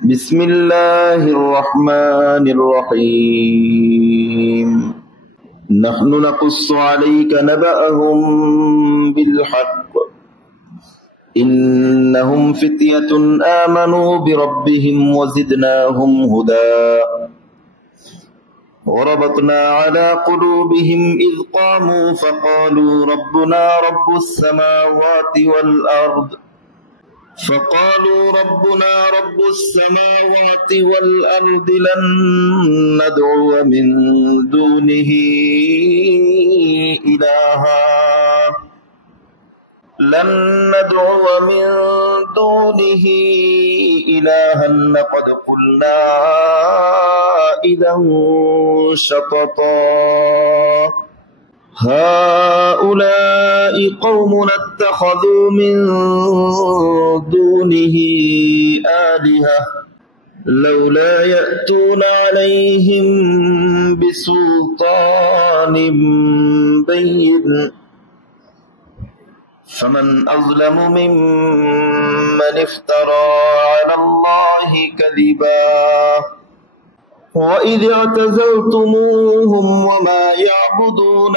بسم الله الرحمن الرحيم نحن نقص عليك نبأهم بالحق إنهم فتية آمنوا بربهم وزدناهم هدى وربطنا على قلوبهم إذ قاموا فقالوا ربنا رب السماوات والأرض لن ندعو من دونه إلها لقد قلنا إذا شططا هؤلاء قومنا اتخذوا من دونه آلهة لولا يأتون عليهم بسلطان بين فمن أظلم ممن افترى على الله كذبا وإذ اعتزلتموهم وما يعبدون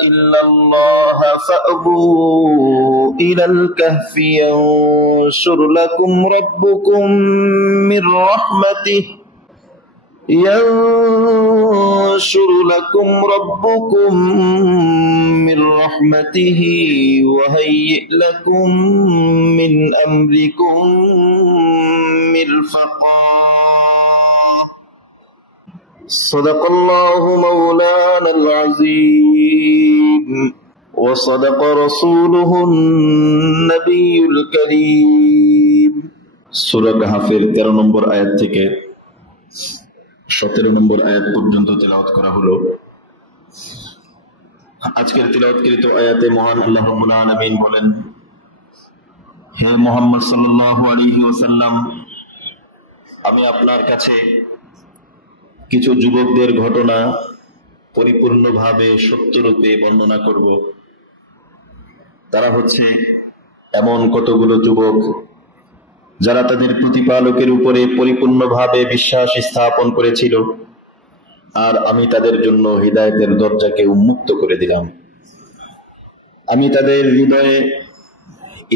إلا الله فأووا إلى الكهف ينشر لكم ربكم من رحمته وهيئ لكم من أمركم مرفقا صدق الله مولانا العظيم وصدق رسوله النبي الكريم সূরা কাহফের 13 নম্বর আয়াত থেকে 17 নম্বর আয়াত পর্যন্ত তেলাওয়াত করা হলো। আজকের তিলাওয়াতকৃত আয়াতে মহান আল্লাহ রাব্বুল আলামিন বলেন, হে মুহাম্মদ সাল্লাল্লাহু আলাইহি ওয়াসাল্লাম, আমি আপনার কাছে কিছু যুবকদের ঘটনা পরিপূর্ণভাবে সত্যরূপে বর্ণনা করব। তারা হচ্ছে এমন কতগুলো যুবক যারা তাদের প্রতিপালকের উপরে পরিপূর্ণভাবে বিশ্বাস স্থাপন করেছিল, আর আমি তাদের জন্য হিদায়াতের দরজাকে উন্মুক্ত করে দিলাম। আমি তাদের হৃদয়ে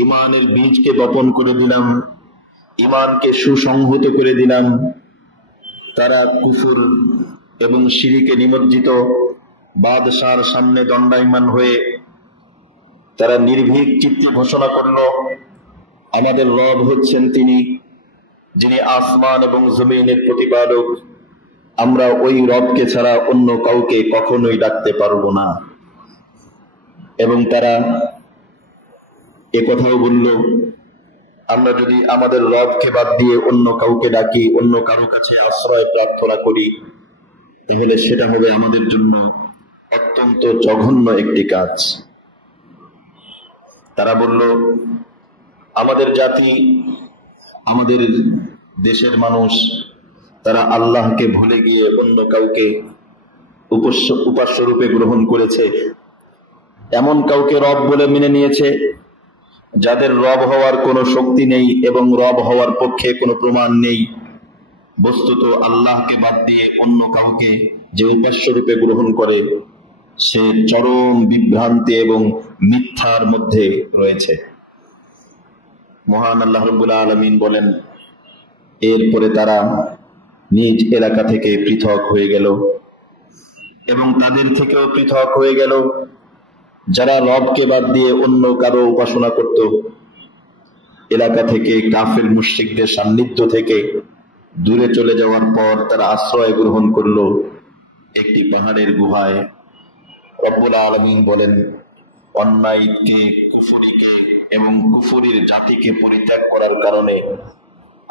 ঈমানের বীজকে বপন করে দিলাম, ঈমানকে সুসংহত করে দিলাম। তারা কুফর এবং শিরকে নিমজ্জিত বাদশার সামনে দণ্ডায়মান হয়ে তারা নির্ভীক চিত্তে ঘোষণা করল, আমাদের রব হচ্ছেন তিনি, যিনি আসমান এবং জমিনের প্রতিপালক। আমরা ওই রবকে ছাড়া অন্য কাউকে কখনোই ডাকতে পারবো না। এবং তারা একথাও বলল, আমরা যদি আমাদের রবকে বাদ দিয়ে অন্য কাউকে ডাকি, অন্য কারো কাছে আশ্রয় প্রার্থনা করি, তাহলে সেটা হবে আমাদের জন্য অত্যন্ত জঘন্য একটি কাজ। তারা বলল, আমাদের জাতি, আমাদের দেশের মানুষ, তারা আল্লাহকে ভুলে গিয়ে অন্য কাউকে উপাস্য রূপে গ্রহণ করেছে, এমন কাউকে রব বলে মেনে নিয়েছে যাদের রব হওয়ার কোনো শক্তি নেই এবং রব হওয়ার পক্ষে কোনো প্রমাণ নেই। বস্তুত আল্লাহকে বাদ দিয়ে অন্য কাউকে যে উপাস্য রূপে গ্রহণ করে, সে চরম বিভ্রান্তি এবং মিথ্যার মধ্যে রয়েছে। মহান আল্লাহ রাব্বুল আলামিন বলেন, এরপরে তারা নিজ এলাকা থেকে পৃথক হয়ে গেল এবং তাদের থেকেও পৃথক হয়ে গেল যারা রবকে বাদ দিয়ে অন্য কারো উপাসনা করত। এলাকা থেকে কাফের মুশরিকদের সান্নিধ্য থেকে দূরে চলে যাওয়ার পর তারা আশ্রয় গ্রহণ করল একটি পাহাড়ের গুহায়। রব্বুল আলামিন বলেন, অন্যায়কে, কুফরিকে এবং কুফরির জাতিকে পরিত্যাগ করার কারণে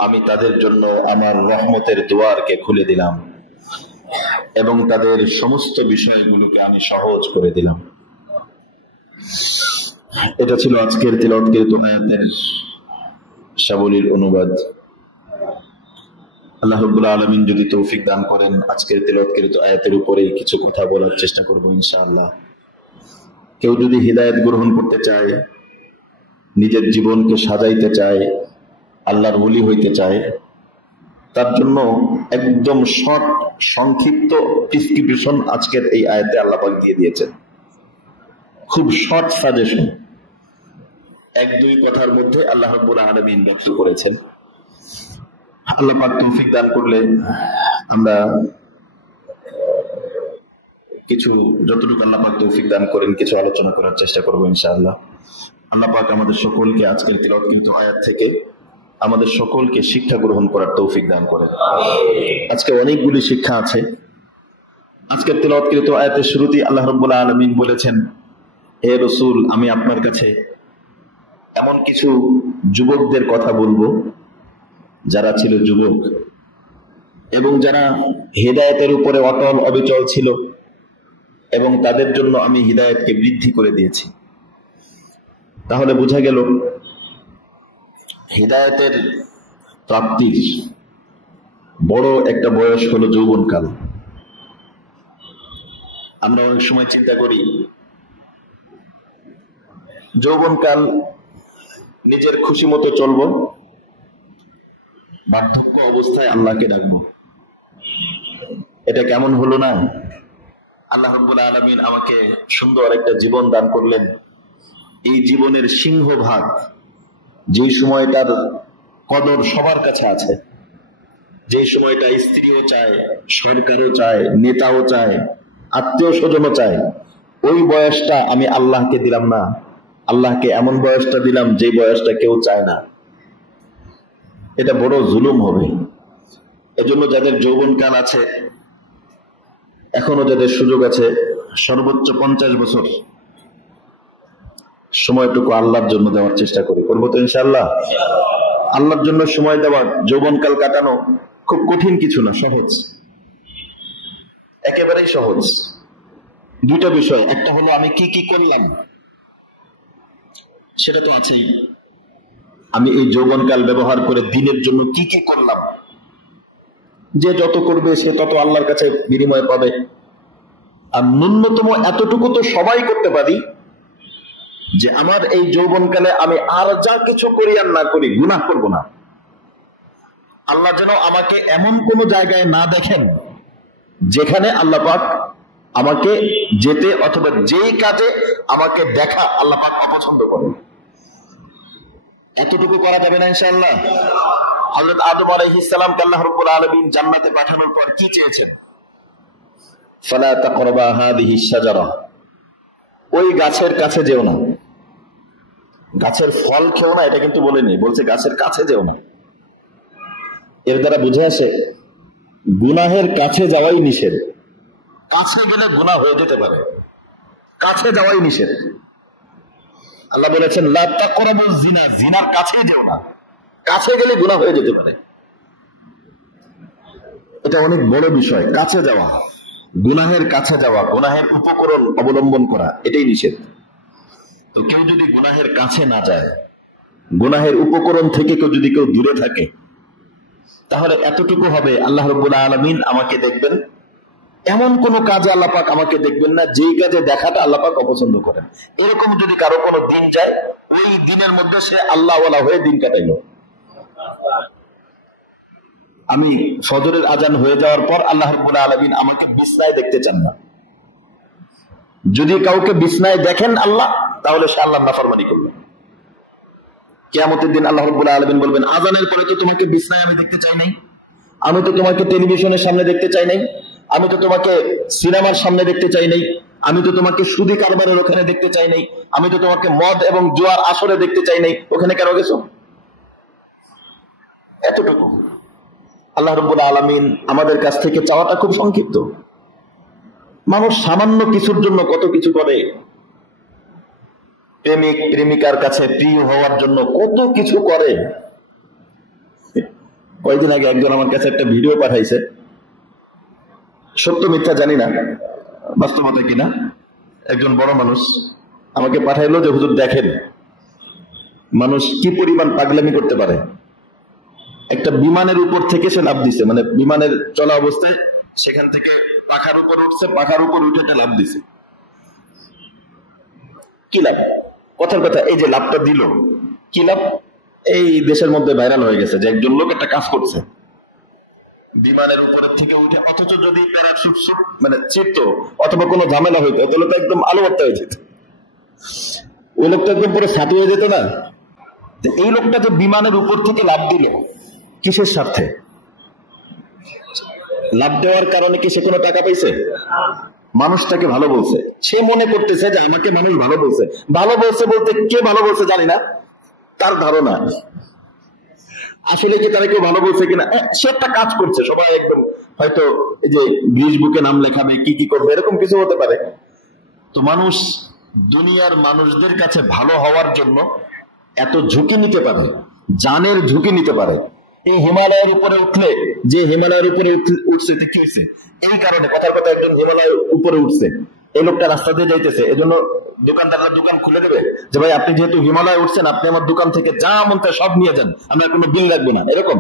আমি তাদের জন্য আমার রহমতের দুয়ারকে খুলে দিলাম এবং তাদের সমস্ত বিষয়গুলোকে আমি সহজ করে দিলাম। এটা ছিল আজকের তিলাওয়াতকৃত আয়াতের সাবলীল অনুবাদ। আল্লাহ রাব্বুল আলামিন যদি তৌফিক দান করেন, আজকের তিলাওয়াতকৃত আয়াতের উপরে কিছু কথা বলার চেষ্টা করব ইনশাআল্লাহ। কেউ যদি হিদায়াত গ্রহণ করতে চায়, নিজের জীবনকে সাজাইতে চায়, আল্লাহর ওলি হইতে চায়, তার জন্য একদম শর্ট সংক্ষিপ্ত প্রেসক্রিপশন আজকের এই আয়াতে আল্লাহ পাক দিয়ে দিয়েছেন। খুব শর্ট সাজেশন, 1-2 কথার মধ্যে আল্লাহ রাব্বুল আলামিন ব্যক্ত করেছেন। আল্লাহ পাক তৌফিক দান করলে আমরা কিছু, যতটুকু আল্লাহ পাক তৌফিক দান করেন, কিছু আলোচনা করার চেষ্টা করবো ইনশাআল্লাহ। আল্লাহ পাক আমাদের সকলকে আজকের তিলাওয়াতকৃত আয়াত থেকে আমাদের সকলকে শিক্ষা গ্রহণ করার তৌফিক দান করেন। আজকে অনেকগুলি শিক্ষা আছে। আজকের তিলাওয়াতকৃত আয়াতের শুরুতেই আল্লাহ রাব্বুল আলামিন বলেছেন, হে রাসূল, আমি আপনার কাছে এমন কিছু যুবকদের কথা বলবো যারা ছিল যুবক এবং যারা হিদায়াতের উপরে অটল অবিচল ছিল, এবং তাদের জন্য আমি হিদায়াতকে বৃদ্ধি করে দিয়েছি। তাহলে বোঝা গেল হিদায়াতের প্রাপ্তির বড় একটা বয়স হলো যৌবনকাল। আমরা অনেক সময় চিন্তা করি যৌবনকাল নিজের খুশি মতো চলবো, বার্ধক্য অবস্থায় আল্লাহকে ডাকবো। এটা কেমন হলো না? আল্লাহ রাব্বুল আলামিন আমাকে সুন্দর একটা জীবন দান করলেন। এই জীবনের সিংহভাগ, যে সময়টার কদর সবার কাছে আছে, যে সময়টা স্ত্রীও চায়, সরকারও চায়, নেতাও চায়, আত্মীয় স্বজনও চায়, ওই বয়সটা আমি আল্লাহকে দিলাম না। আল্লাহকে এমন বয়সটা দিলাম যে বয়সটা কেউ চায় না। এটা বড় জুলুম হবে। এজন্য যাদের যৌবনকাল আছে, এখনো যাদের সুযোগ আছে, সর্বোচ্চ 50 বছর সময়টুকু আল্লাহর জন্য দেওয়ার চেষ্টা করি। করবো তো ইনশাআল্লাহ। আল্লাহর জন্য সময় দেওয়ার, যৌবনকাল কাটানো খুব কঠিন কিছু না, সহজ, একেবারেই সহজ। 2টা বিষয়, একটা হলো আমি কি কি করলাম, সেটা তো আছেই। আমি এই যৌবনকাল ব্যবহার করে দিনের জন্য কি কি করলাম। যে যত করবে সে তত আল্লাহর কাছে বিনিময় পাবে। আর ন্যূনতম এতটুকু তো সবাই করতে পারি যে আমার এই যৌবনকালে আমি আর যা কিছু করি আর না করি, গুনাহ করব না। আল্লাহ যেন আমাকে এমন কোন জায়গায় না দেখেন যেখানে আল্লাহ পাক আমাকে যেতে, অথবা যেই কাজে আমাকে দেখা আল্লাহ পাক অপছন্দ করেন। এতটুকু করা যাবে না ইনশাআল্লাহ। হযরত আদম আলাইহিস সালামকে আল্লাহ রাব্বুল আলামিন জান্নাতে পাঠানোর পর কি চেয়েছেন? ফালা তাকরাবা হাযিহিশ শাজারা, ওই গাছের কাছে যেও না, গাছের ফল খেও না, এটা কিন্তু বলেনি, বলছে গাছের কাছে যেও না। এর দ্বারা বুঝে আসে গুনাহের কাছে যাওয়াই নিষেধ। কাছে গেলে গুনাহ হয়ে যেতে পারে, কাছে যাওয়াই নিষেধ। আল্লাহ বলেছেন লা তাকরাবুজ জিনা, জিনার কাছে যেও না, কাছে গেলে গুনাহ হয়ে যেতে পারে। এটা অনেক বড় বিষয়। কাছে যাওয়া, গুনাহের কাছে যাওয়া, গুনাহের উপকরণ অবলম্বন করা, এটাই নিষেধ। তো কেউ যদি গুনাহের কাছে না যায়, গুনাহের উপকরণ থেকে কেউ যদি দূরে থাকে, তাহলে এতটুকু হবে, আল্লাহ রাব্বুল আলামিন আমাকে দেখবেন। এমন কোন কাজে আল্লাহ পাক আমাকে দেখবেন না যেই কাজে দেখাটা আল্লাহ পাক অপছন্দ করেন। এরকম যদি কারো কোনো দিন যায়, ওই দিনের মধ্যে সে আল্লাহওয়ালা হয়ে দিন কাটাইল। আমি ফজরের আজান হয়ে যাওয়ার পর আল্লাহ রাব্বুল আলামিন আমাকে বিছনায় দেখতে চান না। যদি কাউকে বিছনায় দেখেন আল্লাহ, তাহলে সে আল্লাহর নাফরমানি করবে। কিয়ামতের দিন আল্লাহ রাব্বুল আলামিন বলবেন, আজানের পরে তো তোমাকে বিছনায় আমি দেখতে চাই নাই, আমি তো তোমাকে টেলিভিশনের সামনে দেখতে চাই নাই, আমি তো তোমাকে সিনেমার সামনে দেখতে চাই নাই, আমি তো তোমাকে সুদী কারবারের ওখানে দেখতে চাই নাই, আমি তো তোমাকে মদ এবং জুয়ার আসরে দেখতে চাই নাই, ওখানে কেন গেছো? এতটুকু আল্লাহ রাব্বুল আলামিন আমাদের কাছ থেকে চাওয়াটা খুব সংক্ষিপ্ত। মানুষ সামান্য কিছুর জন্য কত কিছু করে। প্রেমিক প্রেমিকার কাছে প্রিয় হওয়ার জন্য কত কিছু করে। কয়েকদিন আগে একজন আমার কাছে একটা ভিডিও পাঠাইছে, সত্য মিথ্যা জানি না, বাস্তবতা কিনা। একজন বড় মানুষ আমাকে পাঠাইলো যে হুজুর দেখেন মানুষ কি পরিমাণ পাগলামি করতে পারে। একটা বিমানের উপর থেকে সে লাফ দিছে, মানে বিমানের চলা অবস্থায় সেখান থেকে পাখার উপর উঠছে, পাখার উপর উঠে লাফ দিছে। কি লাভ? কথার কথা, এই যে লাভটা দিল, কি লাভ? এই দেশের মধ্যে ভাইরাল হয়ে গেছে যে একজন লোক একটা কাজ করছে, বিমানের উপরের থেকে উঠে, অথচ যদি প্যারাশুট মানে চিরত অথবা কোনো ঝামেলা হইতো তাহলে তো একদম আলোবার্তা হয়ে যেত, ওই লোকটা একদম পুরো ছাতি হয়ে যেত না? এই লোকটা যে বিমানের উপর থেকে লাভ দিল, কিসের স্বার্থে? লাভ দেওয়ার কারণে কি সে কোনো টাকা পাইছে? মানুষটাকে ভালো বলছে, সে মনে করতেছে যে আমাকে মানুষ ভালো বলছে। ভালো বলছে বলতে কে ভালো বলছে জানি না, তার ধারণা আসলে কি তারা কেউ ভালো বলছে কিনা। সে একটা কাজ করছে, সবাই একদম হয়তো এই যে গ্রিস বুকে নাম লেখাবে, কি কি করবে, এরকম কিছু হতে পারে। তো মানুষ দুনিয়ার মানুষদের কাছে ভালো হওয়ার জন্য এত ঝুঁকি নিতে পারে, জানের ঝুঁকি নিতে পারে। এই হিমালয়ের উপরে উঠলে, যে হিমালয়ের উপরে উঠছে কি হয়েছে? এই কারণে, কথার কথা, একজন হিমালয়ের উপরে উঠছে, এই লোকটা রাস্তা দিয়ে যাইতেছে, এজন্য দোকানদাররা দোকান খুলে দেবে যে ভাই আপনি যেহেতু হিমালয়ে উঠছেন, আপনি আমার দোকান থেকে যা মন চায় সব নিয়ে যান, আমরা কোনো বিল রাখবো না, এরকম।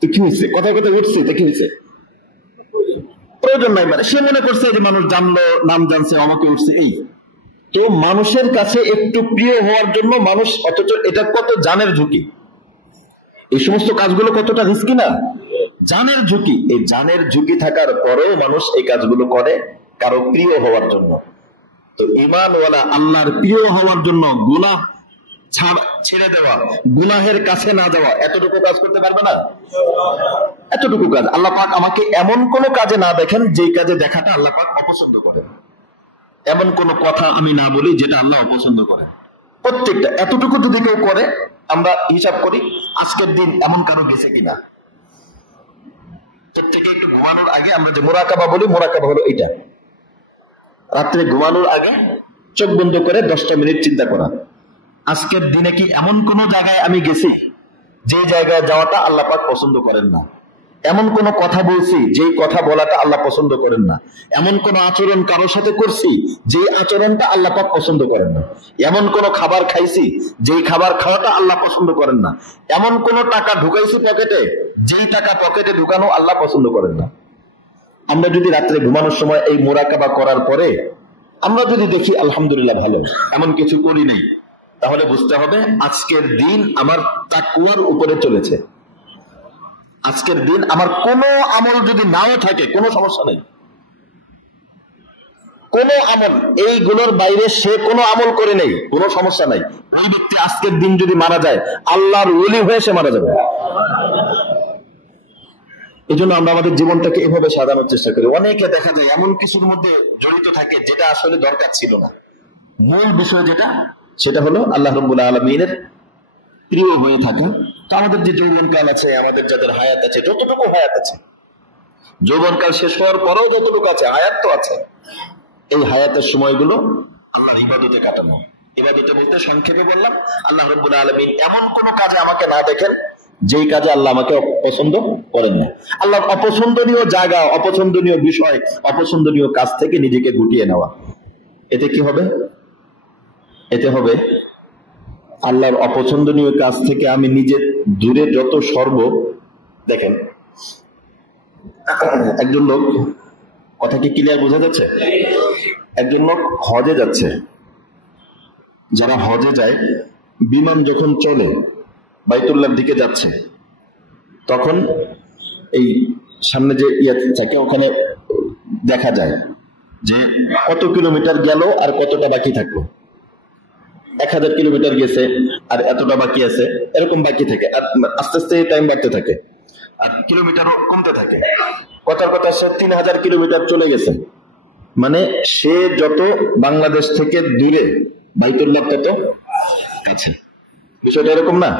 তো কি হয়েছে? কথার কথা উঠছে, তো কি হয়েছে? প্রয়োজন নাই, মানে সে মনে করছে যে মানুষ জানলো, নাম জানছে, আমাকে উঠছে। এই তো মানুষের কাছে একটু প্রিয় হওয়ার জন্য মানুষ, অথচ এটা কত জানের ঝুঁকি। এই সমস্ত কাজগুলো কতটা রিস্কি না? জানের ঝুঁকি। এই জানের ঝুঁকি থাকার পরেও মানুষ এই কাজগুলো করে কারো প্রিয় হওয়ার জন্য। তো ঈমানওয়ালা আল্লাহর প্রিয় হওয়ার জন্য গুনাহ ছেড়ে দেওয়া, গুনাহের কাছে না যাওয়া, এতটুকু কাজ করতে পারবে না? এতটুকু কাজ আল্লাহ পাক আমাকে এমন কোন কাজে না দেখেন যেই কাজে দেখাটা আল্লাহ পাক অপছন্দ করেন, এমন কোন কথা আমি না বলি যেটা আল্লাহ অপছন্দ করেন। প্রত্যেকটা এতটুকু যদি কেউ করে, আমরা হিসাব করি আজকের দিন এমন কারো গেছে কিনা। প্রত্যেকে একটু ঘুমানোর আগে আমরা যে মুরাকাবা বলি, মুরাকাবা হলো এটা, রাত্রে ঘুমানোর আগে চোখ বন্ধ করে 10টা মিনিট চিন্তা করা, আজকের দিনে কি এমন কোন জায়গায় আমি গেছি যে জায়গায় যাওয়াটা আল্লাহ পাক পছন্দ করেন না, এমন কোন কথা বলছি যেই কথা বলাটা আল্লাহ পছন্দ করেন না, এমন কোন আচরণ কারোর সাথে করছি যে আচরণটা আল্লাহ পাক পছন্দ করেন না, এমন কোন খাবার খাইছি যেই খাবার খাওয়াটা আল্লাহ পছন্দ করেন না, এমন কোন টাকা ঢুকাইছি পকেটে যেই টাকা পকেটে ঢুকানো আল্লাহ পছন্দ করেন না। আমরা যদি রাত্রে ঘুমানোর সময় এই মুরাকাবা করার পরে আমরা যদি দেখি আলহামদুলিল্লাহ ভালো, এমন কিছু করি নাই, তাহলে বুঝতে হবে আজকের দিন আমার তাকওয়ার উপরে চলেছে। আজকের দিন আমার কোন আমল যদি নাও থাকে কোনো সমস্যা নেই, কোন আমল এইগুলোর বাইরে সে কোনো আমল করে নেই, কোনো সমস্যা নাই। ওই ব্যক্তি আজকের দিন যদি মারা যায়, আল্লাহর ওলি হয়ে সে মারা যাবে। এই জন্য আমরা আমাদের জীবনটাকে এভাবে সাজানোর চেষ্টা করি। অনেকে দেখা যায় এমন কিছুর মধ্যে জড়িত থাকে যেটা আসলে দরকার ছিল না। মূল বিষয় যেটা, সেটা হলো আল্লাহ রাব্বুল আলামিনের প্রিয় হয়ে থাকা। তো আমাদের যে যৌবনকাল আছে, আমাদের যাদের হায়াত আছে, যতটুকু হায়াত আছে, যৌবনকাল শেষ হওয়ার পরেও যতটুকু আছে, হায়াত তো আছে, এই হায়াতের সময়গুলো আল্লাহর ইবাদতে কাটানো। ইবাদতে বলতে সংক্ষেপে বললাম, আল্লাহ রাব্বুল আলামিন এমন কোন কাজে আমাকে না দেখেন যেই কাজে আল্লাহ আমাকে পছন্দ করেন না। আল্লাহর অপছন্দনীয় জায়গা, অপছন্দনীয় বিষয়, অপছন্দনীয় কাজ থেকে নিজেকে গুটিয়ে নেওয়া। এতে কি হবে? এতে হবে আল্লাহর অপছন্দনীয় কাজ থেকে আমি নিজে দূরে যত সরব। দেখেন, একজন লোক, কথা কি ক্লিয়ার বোঝা যাচ্ছে? একজন লোক হজে যাচ্ছে। যারা হজে যায়, বিমান যখন চলে বাইতুল্লাহর দিকে যাচ্ছে, তখন এই সামনে যে থাকে ওখানে দেখা যায় যে কত কিলোমিটার গেল আর কতটা বাকি থাকলো। 1000 কিলোমিটার গেছে আর এতটা বাকি আছে, এরকম বাকি থাকে, আর আস্তে আস্তে টাইম বাড়তে থাকে আর কিলোমিটারও কমতে থাকে। কথার কথা, সে 3000 কিলোমিটার চলে গেছে, মানে সে যত বাংলাদেশ থেকে দূরে, বাইতুল্লাহ তত কাছে। বিষয়টা এরকম না?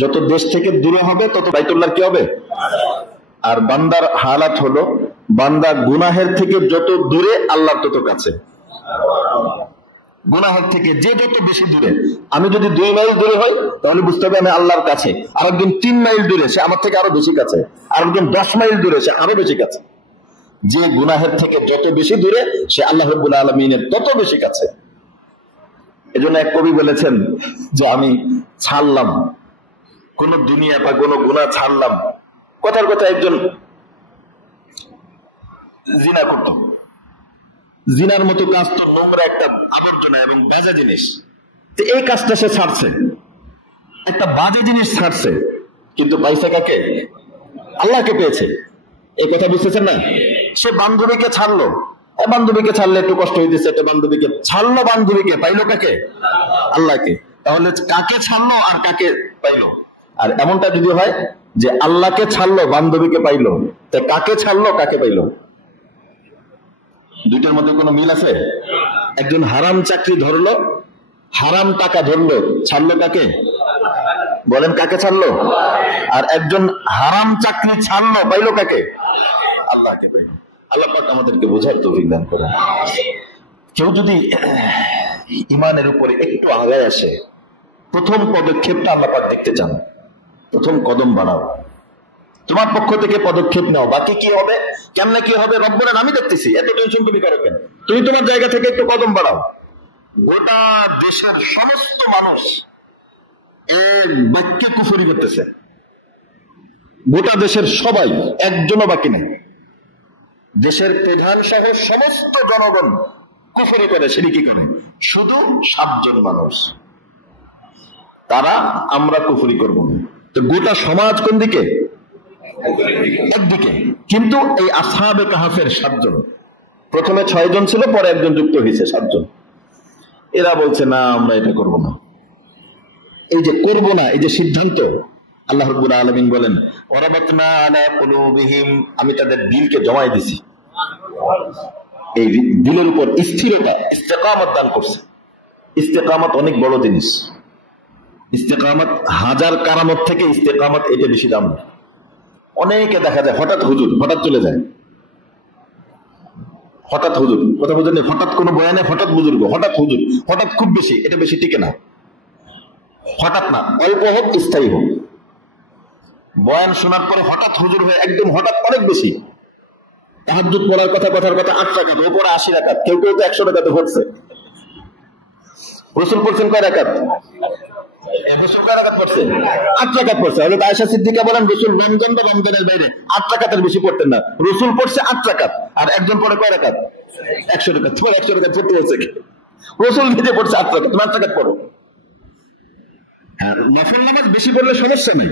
যত দেশ থেকে দূরে হবে তত বাইতুল্লাহ কি হবে। আর বান্দার হালাত হলো, বান্দা গুনাহের থেকে যত দূরে আল্লাহর তত কাছে। গুনাহের থেকে যে যত বেশি দূরে, আমি যদি 2 মাইল দূরে হই তাহলে বুঝতে হবে আমি আল্লাহর কাছে। আর একদিন 3 মাইল দূরে, সে আমার থেকে আরো বেশি কাছে। আর একদিন 10 মাইল দূরে, সে আরো বেশি কাছে। যে গুনাহের থেকে যত বেশি দূরে, সে আল্লাহ রাব্বুল আলামিনের তত বেশি কাছে। এজন্য এক কবি বলেছেন যে আমি ছাড়লাম কোন দুনিয়া বা কোন গুনাহ ছাড়লাম। কথার কথা, একজন জিনা করত, জিনার মতো কাজ তো নোংরা একটা আবর্জনা না এবং বাজে জিনিস, তো এই কাজটা সে ছাড়ছে, একটা বাজে জিনিস ছাড়ছে, কিন্তু পাইছে কাকে? আল্লাহকে পেয়েছে। এই কথা বুঝতেছেন না? সে বান্ধবীকে ছাড়লো, বান্ধবীকে ছাড়লে একটু কষ্ট হইতেছে, একটা বান্ধবীকে ছাড়লো, বান্ধবীকে পাইলো কাকে? আল্লাহকে। তাহলে কাকে ছাড়লো আর কাকে পাইলো? আর এমনটা যদি হয় যে আল্লাহকে ছাড়লো, বান্ধবীকে পাইলো, তো কাকে ছাড়লো, কাকে পাইলো? দুইটার মধ্যে কোনো মিল আছে? একজন হারাম চাকরি ধরলো, হারাম টাকা ধরলো, ছাড়লো কাকে? বলেন কাকে ছাড়লো? আর একজন হারাম চাকরি ছাড়লো, পাইলো কাকে? আল্লাহকে পাইলো। আল্লাহ পাক আমাদেরকে বোঝার তৌফিক দান করেন। কেউ যদি ইমানের উপরে একটু আগায় আসে, প্রথম পদক্ষেপটা আল্লাহ পাক দেখতে চান। প্রথম কদম বাড়াও, তোমার পক্ষ থেকে পদক্ষেপ নাও, বাকি কি হবে, কেমনে কি হবে রব বলেন আমি দেখতেছি, এত টেনশন তুমি করো কেন? তুমি তোমার জায়গা থেকে একটু কদম বাড়াও। গোটা দেশের সমস্ত মানুষ এই বাক্যে কুফরি করতেছে, গোটা দেশের সবাই, একজনও বাকি নেই। দেশের প্রধান সহ সমস্ত জনগণ কুফরি করে, শিরকি করে, শুধু 7 জন মানুষ তারা আমরা কুফরি করব না। তো গোটা সমাজ কোন দিকে? একদিকে। কিন্তু এই আসহাবে কাহাফের 7 জন, প্রথমে 6 জন ছিল, পরে একজন যুক্ত হয়েছে, 7 জন। এরা বলছে না আমরা এটা করব না। এই যে করব না, এই যে সিদ্ধান্ত, আল্লাহ রাব্বুল আলামিন বলেন ওয়ারাবাতনা আলা কুলুবিহিম, আমি তাদের দিলকে জমায় দিছি, এই দিলের উপর স্থিরতা, ইস্তেকামত দান করছে। ইস্তেকামত অনেক বড় জিনিস। ইস্তেকামত হাজার কারামত থেকে ইস্তেকামত এটা বেশি দাম। অনেকে দেখা যায় হঠাৎ হুজুর, হঠাৎ চলে যায়, হঠাৎ হুজুর, কথা বুঝলেন? হঠাৎ কোনো বয়ানে হঠাৎ বুজুর্গ, হঠাৎ হুজুর, হঠাৎ খুব বেশি, এটা বেশি টিকে না। হঠাৎ না, অল্প হোক, স্থায়ী হোক। বয়ান শোনার পরে হঠাৎ হুজুর হয়ে একদম হঠাৎ অনেক বেশি। তাহাজ্জুদ পড়ার কথা, কথার কথা 8 রাকাত, ওপরে 80 রাকাত, কেউ কেউ তো 100 রাকাতে পড়ছে। রাসূল পড়ছেন কয় রাকাত? রাসূল কয় রাকাত পড়ছে? 8 রাকাত পড়ছে। হযরত আয়েশা সিদ্দিকা বলেন রাসূল রমজান বা রমজানের বাইরে 8 রাকাতের বেশি পড়তেন না। রাসূল পড়ছে 8 রাকাত, আর একজন পড়ে কয় রাকাত? 100 রাকাত। তোমার 100 রাকাত পড়তে হচ্ছে কি? রাসূল নিজে পড়ছে 8 রাকাত, তুমি 8 রাকাত পড়ো। হ্যাঁ, নফল নামাজ বেশি পড়লে সমস্যা নেই,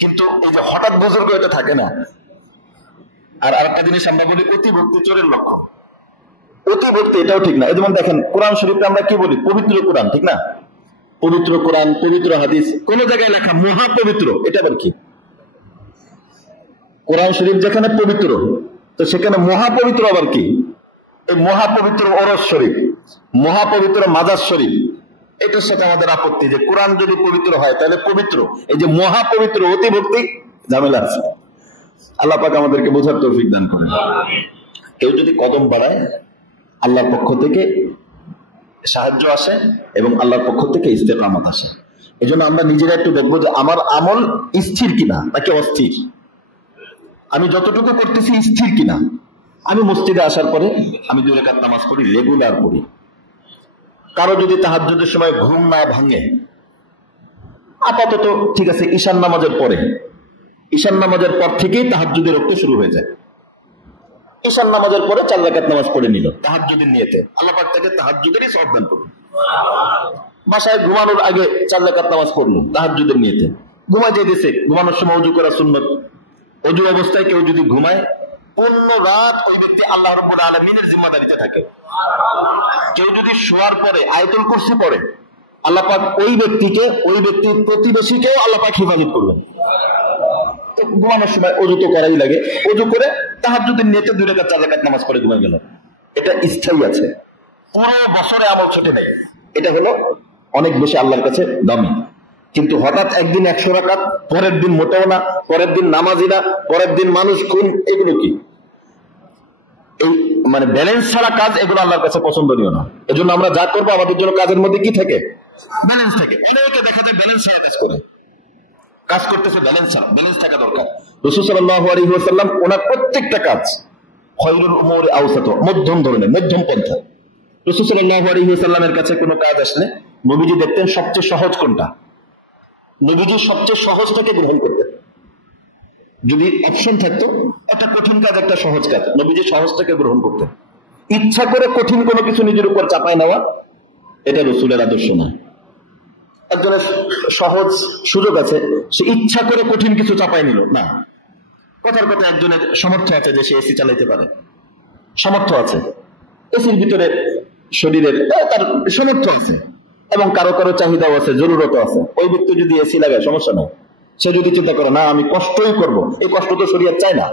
কিন্তু এই যে হঠাৎ বুজুর্গ এটা থাকে না। আর আরেকটা জিনিস আমরা বলি অতি ভক্তি চোরের লক্ষণ। অতি ভক্তি এটাও ঠিক না। যেমন দেখেন কোরআন শরীফে আমরা কি বলি? পবিত্র কোরআন, ঠিক না? পবিত্র কোরআন, পবিত্র হাদিস, কোন জায়গায় লেখা মহাপবিত্র, এটা আবার কি? কোরআন শরীফ যেখানে পবিত্র, তো সেখানে মহাপবিত্র আবার কি? এই মহাপবিত্র ওরস শরীফ, মহাপবিত্র মাজার শরীফ, এটার সাথে আমাদের আপত্তি যে কোরআন যদি পবিত্র হয় তাহলে পবিত্র, এই যে মহাপবিত্র অতি ভক্তি, ঝামেলা আছে। আল্লাহ পাক আমাদেরকে বোঝার তৌফিক দান করেন। কেউ যদি কদম বাড়ায়, আল্লাহর পক্ষ থেকে সাহায্য আসে এবং আল্লাহর পক্ষ থেকে ইস্তেকামত আসে। এই জন্য আমরা নিজেরা একটু দেখবো যে আমার আমল স্থির কিনা নাকি অস্থির, আমি যতটুকু করতেছি স্থির কিনা। আমি মসজিদে আসার পরে আমি 2 রাকাত নামাজ পড়ি, রেগুলার পড়ি। কারো যদি তাহাজ্জুদের সময় ঘুম না ভাঙে, আপাতত ঠিক আছে, ঈশান নামাজের পরে, ঈশান নামাজের পর থেকেই তাহাজ্জুদের রক্ত শুরু হয়ে যায়। ঈশান নামাজের পরে 4 রাকাত নামাজ পড়ে নিল তাহাজ্জুদের নিয়তে, আল্লাহ পাক তাকে তাহাজ্জুদেরই সওয়াব দান করুন। বাসায় ঘুমানোর আগে 4 রাকাত নামাজ পড়লো তাহাজ্জুদের নিয়তে, ঘুমায় যেতেছে, ঘুমানোর সময় ওযু করা সুন্নাত। ওযু অবস্থায় কেউ যদি ঘুমায়, পূর্ণ রাত ওই ব্যক্তি আল্লাহ রাব্বুল আলামিনের জিম্মাদারিতে থাকে। কেউ যদি শোয়ার পরে আয়াতুল কুরসি পড়ে, আল্লাহ পাক ওই ব্যক্তিকে, ওই ব্যক্তির প্রতিবেশীকেও আল্লাহ পাক হেফাজত করবেন। ঘুমানোর সময় ওযু তো করাই লাগে, ওযু করে তাহাজ্জুদের নিয়তে 2 রাকাত 4 রাকাত নামাজ পড়ে ঘুমায় গেল, এটা স্থায়ী আছে, পুরো বছরে আমল ছুটে নেই। এটা হলো অনেক বেশি আল্লাহর কাছে দামি। কিন্তু হঠাৎ একদিন 100 রাকাত, পরের দিন মোটেও না, পরের দিন নামাজি না, পরের দিন মানুষ খুন, এগুলো কি? এই মানে ব্যালেন্স ছাড়া কাজ, এগুলো আল্লাহর কাছে পছন্দনীয় না। এজন্য আমরা যা করবো আমাদের জন্য কাজের মধ্যে কি থাকে? ব্যালেন্স থাকে। অনেকে দেখা যায় ব্যালেন্স ছাড়া কাজ করে, কাজ করতেছে ব্যালেন্স ছাড়া। ব্যালেন্স থাকা দরকার। রাসূল সাল্লাল্লাহু আলাইহি ওয়াসাল্লাম ওনার প্রত্যেকটা কাজ খায়রুল উমুরি আওসাত, মধ্যম ধরনের, মধ্যম পন্থা। রাসূল সাল্লাল্লাহু আলাইহি ওয়াসাল্লামের কাছে কোনো কাজ আসলে নবীজি দেখতেন সবচেয়ে সহজ কোনটা, নবীজি সবচেয়ে সহজটাকে গ্রহণ করতেন। যদি অপশন থাকতো একটা কঠিন কাজ, একটা সহজ কাজ, নবীজি সহজটাকে গ্রহণ করতেন। ইচ্ছা করে কঠিন কোনো কিছু নিজের উপর চাপায় নেওয়া এটা রসুলের আদর্শ না। একজনের সহজ সুযোগ আছে, সে ইচ্ছা করে কঠিন কিছু চাপাই নিল না। কথার কথা একজনের সামর্থ্য আছে যে সে এসি চালাইতে পারে, সামর্থ্য আছে, এসির ভিতরে শরীরের তার সামর্থ্য আছে, এবং কারো কারো চাহিদাও আছে, জরুরত আছে। ওই ব্যক্তি যদি এসি লাগায় সমস্যা নেই। সে যদি চিন্তা করে না আমি কষ্টই করব, এই কষ্ট তো শরীয়ত চায় না।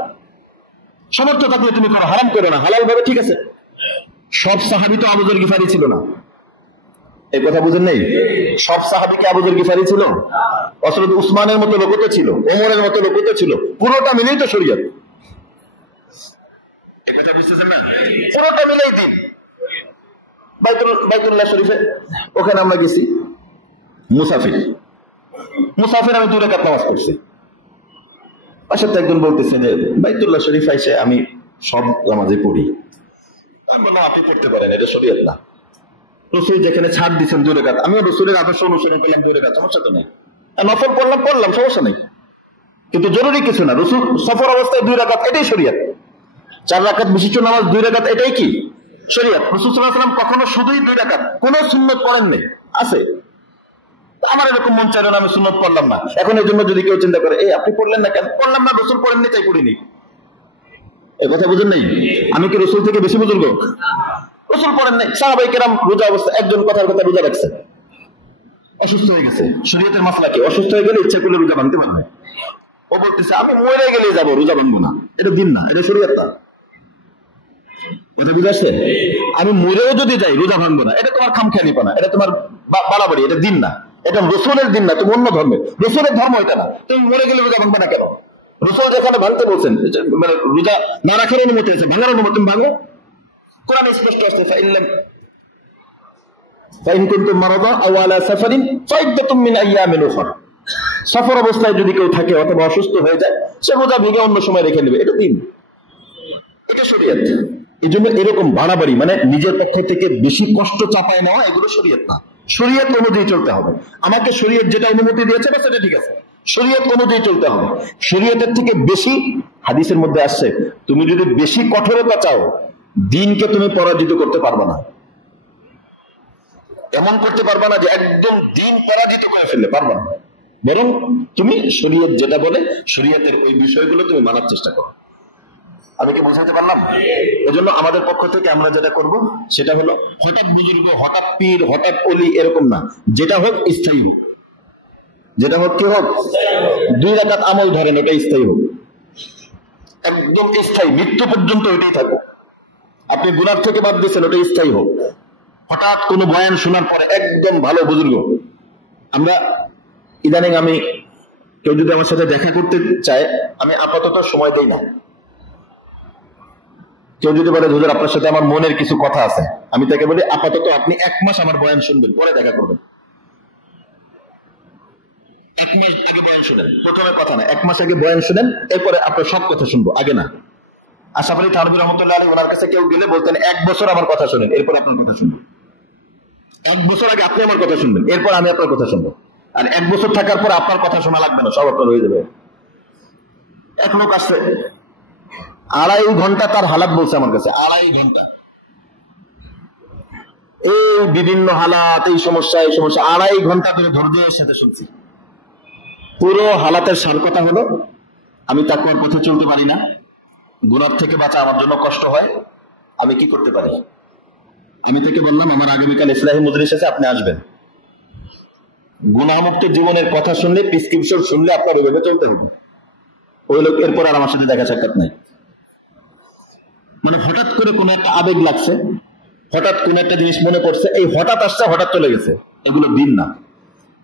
সামর্থ্য থাকলে তুমি কোনো হারাম করো না, হালাল ভাবে, ঠিক আছে। সব সাহাবী তো আবু যর গিফারি ছিল না, এই কথা বুঝেন নাই? সব সাহাবী কি আবু যর গিফারি ছিল? আসলে উসমানের মতো লোক তো ছিল, ওমরের মতো লোক তো ছিল, পুরোটা মিলেই তো শরীয়ত। এই কথা বুঝতেছেন না? পুরোটা মিলেই দিন। বাইতুল্লাহ শরীফে ওখানে আমরা গেছি, মুসাফির আমি 2 রাকাত নামাজ পড়ছি। পাশে তো একজন বলতেছে যে বাইতুল্লাহ শরীফ এসে আমি সব নামাজে পড়ি। আমি বললাম আপনি পড়তে পারেন, এটা শরীয়ত না। রসুল যেখানে ছাড় দিচ্ছেন 2 রাকাত, আমিও রসুলের আদর্শ অনুসরণ করলাম, 2 রাকাত, সমস্যা তো নেই। নফল পড়লাম সমস্যা নেই, কিন্তু জরুরি কিছু না। রসুল সফর অবস্থায় 2 রাকাত, এটাই শরীয়ত। 4 রাকাত বিশিষ্ট নামাজ 2 রাকাত, এটাই কি শরীয়ত। রাসূল সাল্লাল্লাহু আলাইহি ওয়াসাল্লাম কখনো শুধুই 2 রাকাত, কোন সুন্নত পড়েন নেই। আছে আমার এরকম মন চাইল না আমি সুন্নত পড়লাম না, এখন এই জন্য যদি কেউ চিন্তা করে এই আপনি পড়লেন না কেন? পড়লাম না, রসুল পড়েননি তাই পড়িনি। এই কথা বুঝেন নাই? আমি কি রসুল থেকে বেশি বুজুর্গ? রসুল পড়েন নাই। সাহাবায়ে কেরাম রোজা অবস্থা, একজন কথার কথা রোজা রাখছে, অসুস্থ হয়ে গেছে। শরীয়তের মাসলা কি? অসুস্থ হয়ে গেলে ইচ্ছা করলে রোজা ভাঙতে পারবে। ও বলতেছে আমি মরে গেলে যাবো, রোজা ভাঙবো না। এটা দিন না, এটা শরীয়ত না। কথা বুঝে আসছে? আমি মরেও যদি যাই রোজা ভাঙবো না, এটা তোমার খামখেয়ালিপনা, এটা তোমার বাড়াবাড়ি, এটা দিন না। এটা রসুলের দিন না, তুমি অন্য ধর্মের। রসুলের ধর্ম এটা না। তুমি মরে গেলে রোজা ভাঙবে না কেন? রসুল যেখানে ভাঙতে বলছেন, মানে রোজা না রাখার অনুমতি আছে, ভাঙার অনুমতি, তুমি ভাঙো। কোরআনে স্পষ্ট আছে ফাইন কুনতুম মারাদা আও আলা সাফারিন ফাইদ্দাতুম মিন আইয়ামিন উখরা। সফর অবস্থায় যদি কেউ থাকে অথবা অসুস্থ হয়ে যায়, সে রোজা ভেঙে অন্য সময় রেখে নেবে, এটা দিন, এটা শরীয়ত। এই জন্য এরকম বাড়াবাড়ি, মানে নিজের পক্ষ থেকে বেশি কষ্ট চাপায় নেওয়া, এগুলো শরীয়ত না। শরীয়ত অনুযায়ী চলতে হবে। আমাকে শরীয়ত যেটা অনুমতি দিয়েছে বা সেটা ঠিক আছে, শরীয়ত অনুযায়ী চলতে হবে। শরীয়তের থেকে বেশি, হাদিসের মধ্যে আসছে, তুমি যদি বেশি কঠোরতা চাও, দিনকে তুমি পরাজিত করতে পারবে না। এমন করতে পারবে না যে একদম দিন পরাজিত করে ফেললে, পারবে না। বরং তুমি শরীয়ত যেটা বলে, শরীয়তের ওই বিষয়গুলো তুমি মানার চেষ্টা করো। আমি কি বোঝাতে পারলাম? এজন্য আমাদের পক্ষ থেকে আমরা যেটা করব সেটা হলো, হঠাৎ বুজুর্গ, হঠাৎ পীর, হঠাৎ অলি, এরকম না। যেটা হোক স্থায়ী হোক, যেটা হোক কি হোক, 2 রাকাত আমল ধরেন, ওটা স্থায়ী হোক, একদম স্থায়ী, মৃত্যু পর্যন্ত ওইটাই থাকুক। আপনি গুনাহ থেকে বাদ দিয়েছেন, ওটা স্থায়ী হোক। হঠাৎ কোনো বয়ান শোনার পরে একদম ভালো বুজুর্গ, আমরা ইদানিং, আমি কেউ যদি আমার সাথে দেখা করতে চায়, আমি আপাতত সময় দেই না। কেউ যদি বলে হুজুর আপনার সাথে আমার মনের কিছু কথা আছে, আমি তাকে বলি আপাতত আপনি 1 মাস আমার বয়ান শুনবেন, পরে দেখা করবেন। 1 মাস আগে বয়ান শুনেন, প্রথমে কথা না, 1 মাস আগে বয়ান শুনেন, এরপরে আপনার সব কথা শুনবো, আগে না। আশরাফ আলী থানভী রহমাতুল্লাহ আলাইহি, ওনার কাছে কেউ গেলে বলতেন 1 বছর আমার কথা শুনেন, এরপর আপনার কথা শুনবো। 1 বছর আগে আপনি আমার কথা শুনবেন, এরপর আমি আপনার কথা শুনবো। আর 1 বছর থাকার পর আপনার কথা শোনা লাগবে না, সব আপনার হয়ে যাবে। এক লোক আসছে, 2.5 ঘন্টা তার হালাত বলছে আমার কাছে, 2.5 ঘন্টা, এই বিভিন্ন হালাত, এই সমস্যা, এই সমস্যা, 2.5 ঘন্টা ধরে ধৈর্যের সাথে শুনছি। পুরো হালাতের সার কথা হলো, আমি তাকওয়ার পথে চলতে পারি না, গুনাহ থেকে বাঁচা আমার জন্য কষ্ট হয়, আমি কি করতে পারি? আমি তাকে বললাম আমার আগামীকাল ইসলাহি মজলিস আছে, আপনি আসবেন। গুনাহমুক্ত জীবনের কথা শুনলে, প্রেসক্রিপশন শুনলে আপনার ওইভাবে চলতে হবে। ওই লোক এরপর আর আমার সাথে দেখা সাক্ষাৎ নাই। মানে হঠাৎ করে কোনো একটা আবেগ লাগছে, হঠাৎ কোনো একটা জিনিস মনে পড়ছে, এই হঠাৎ আসছে, হঠাৎ চলে গেছে, এগুলো দিন না।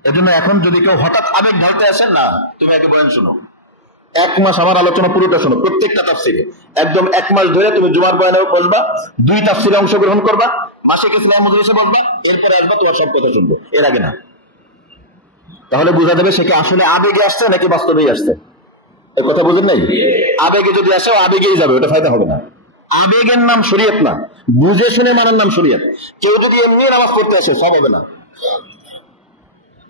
এজন্য এখন যদি কেউ হঠাৎ আবেগ ঢালতে আসেন না, তুমি আগে বয়ান শোনো, 1 মাস আমার আলোচনা পুরোটা শোনো, প্রত্যেকটা তাফসিরে একদম 1 মাস ধরে তুমি জুমার বয়ানে বসবা, 2 তাফসিরে অংশগ্রহণ করবা, মাসিক ইসলাম মজলিসে বসবা, এরপরে আসবা, তোমার সব কথা শুনবো, এর আগে না। তাহলে বোঝা যাবে সে কি আসলে আবেগে আসছে নাকি বাস্তবেই আসছে। এই কথা বুঝেন নাই? আবেগে যদি আসে, আবেগেই যাবে, ওটা ফায়দা হবে না। আবেগের নাম শরীয়ত না, বুঝে শুনে মানার নাম শরীয়ত। কেউ যদি এমনি নামাজ পড়তে আসে, সব হবে না।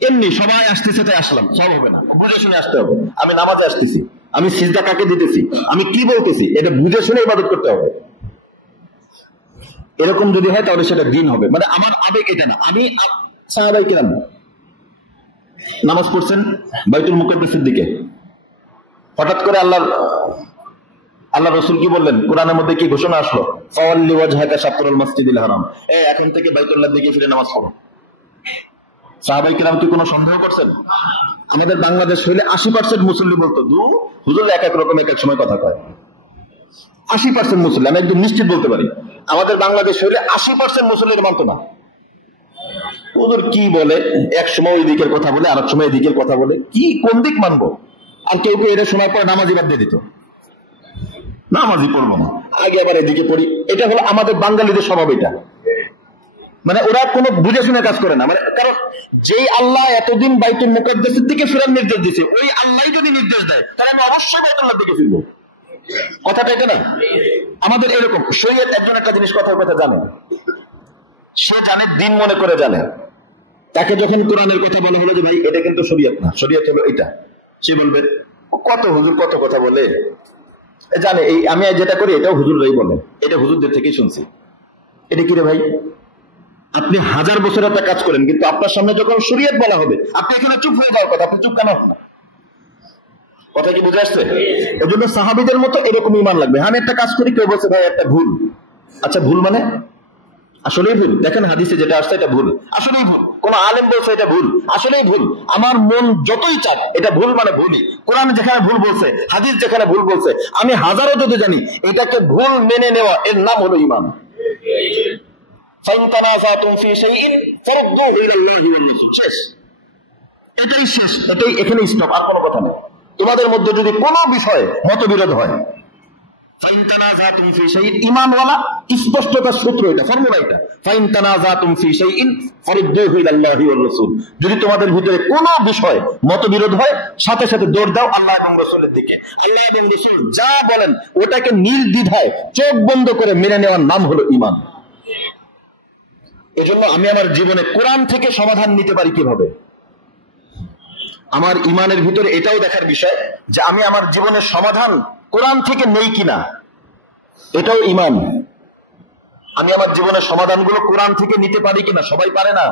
এমনি সবাই আসতেছে তাই আসলাম, সব হবে না, বুঝে শুনে আসতে হবে। আমি নামাজে আসতেছি, আমি সিজদা কাকে দিতেছি, আমি কি বলতেছি, এটা বুঝে শুনে ইবাদত করতে হবে। এরকম যদি হয় তাহলে সেটা দিন হবে। মানে আমার আবেগ এটা না। আমি সাহাবায়ে কিরাম নামাজ পড়ছেন বাইতুল মুকাদ্দাসের দিকে, হঠাৎ করে আল্লাহ রাসূল কি বললেন? কোরআনের মধ্যে কি ঘোষণা আসলো? ফাওয়াল্লি ওয়াজহাকা শাতরুল মাসজিদিল হারাম, এখন থেকে বাইতুল্লাহর দিকে ফিরে নামাজ পড়ো। সাহাবায়ে কিরাম কি কোনো সন্দেহ করছেন? আমাদের বাংলাদেশ হইলে 80% মুসল্লি বলতো, হুজুর এক এক রকম এক এক সময় কথা কয়। 80% মুসল্লি, আমি একদম নিশ্চিত বলতে পারি আমাদের বাংলাদেশ হইলে 80% মুসল্লির মানতো না। হুজুর কি বলে, এক সময় ওই দিকের কথা বলে, আরেক সময় এদিকের কথা বলে, কি কোন দিক মানবো? আর কেউ কেউ এটা শোনার পর নামাজি বাদ দিয়ে দিত, নামাজি পড়বো না, আগে আবার এদিকে পড়ি। এটা হলো আমাদের বাঙালিদের স্বভাব। এটা মানে ওরা কোনো বুঝে শুনে কাজ করে না। মানে কারণ যেই আল্লাহ এতদিন বাইতুল মুকাদ্দাসের দিকে ফেরার নির্দেশ দিয়েছে, ওই আল্লাহ যদি নির্দেশ দেয় তাহলে আমি অবশ্যই বাইতুল্লাহর দিকে ফিরবো। কথাটা এটা না? আমাদের এরকম শরীয়ত একজন একটা জিনিস কথার কথা জানে, সে জানে, দিন মনে করে জানে। তাকে যখন কোরআনের কথা বলা হলো যে ভাই এটা কিন্তু শরীয়ত না, শরীয়ত হলো এটা, সে বলবে কত হুজুর কত কথা বলে, জানে এই আমি যেটা করি এটাও হুজুররাই বলে, এটা হুজুরদের থেকেই শুনছি। এটা কি রে ভাই? আপনি 1000 বছর একটা কাজ করেন, কিন্তু আপনার সামনে যখন শরীয়ত বলা হবে আপনি এখানে চুপ হয়ে যাওয়ার কথা, আপনি চুপ কেন হন না? কথা কি বুঝে আসছে? এই জন্য সাহাবীদের মতো এরকম ঈমান লাগবে। আমি একটা কাজ করি, কেউ বলছে ভাই একটা ভুল, আচ্ছা ভুল মানে আসলেই ভুল, দেখেন হাদিসে যেটা আসছে এটা ভুল, আসলেই ভুল। কোন আলেম বলছে এটা ভুল, আসলেই ভুল। আমার মন যতই চাক এটা ভুল মানে ভুলই। কোরআন যেখানে ভুল বলছে, হাদিস যেখানে ভুল বলছে, আমি হাজারো যদি জানি, এটাকে ভুল মেনে নেওয়া, এর নাম হলো ঈমান। ফাইন তানাযাতুম ফি শাইইন ফারুদ্দুহু ইলাল্লাহি ওয়ান রাসূল, শেষ, এটাই শেষ, এটাই এখানে স্টপ, আর কোনো কথা নেই। তোমাদের মধ্যে যদি কোনো বিষয়ে মতবিরোধ হয়, ফাইন তানাযাতুম ফি শাইইন, ঈমানওয়ালা স্পষ্টতার সূত্র এটা, ফর্মুলা এটা, ফাইন তানাযাতুম ফি শাইইন ফারুদ্দুহু ইলাল্লাহি ওয়ার রাসূল। যদি তোমাদের ভিতরে কোনো বিষয় মতবিরোধ হয়, সাথে সাথে দৌড় দাও আল্লাহ এবং রাসূলের দিকে। আল্লাহ এবং রাসূল যা বলেন ওটাকে নির্দ্বিধায় চোখ বন্ধ করে মেনে নেওয়ার নাম হলো ঈমান। এজন্য আমি আমার জীবনে কোরআন থেকে সমাধান নিতে পারি কিভাবে? আমার ঈমানের ভিতরে এটাও দেখার বিষয় যে আমি আমার জীবনের সমাধান কোরআন থেকে নেই কিনা, এটাও ঈমান। আমি আমার জীবনের সমাধানগুলো কোরআন থেকে নিতে পারি কিনা। সবাই পারে না,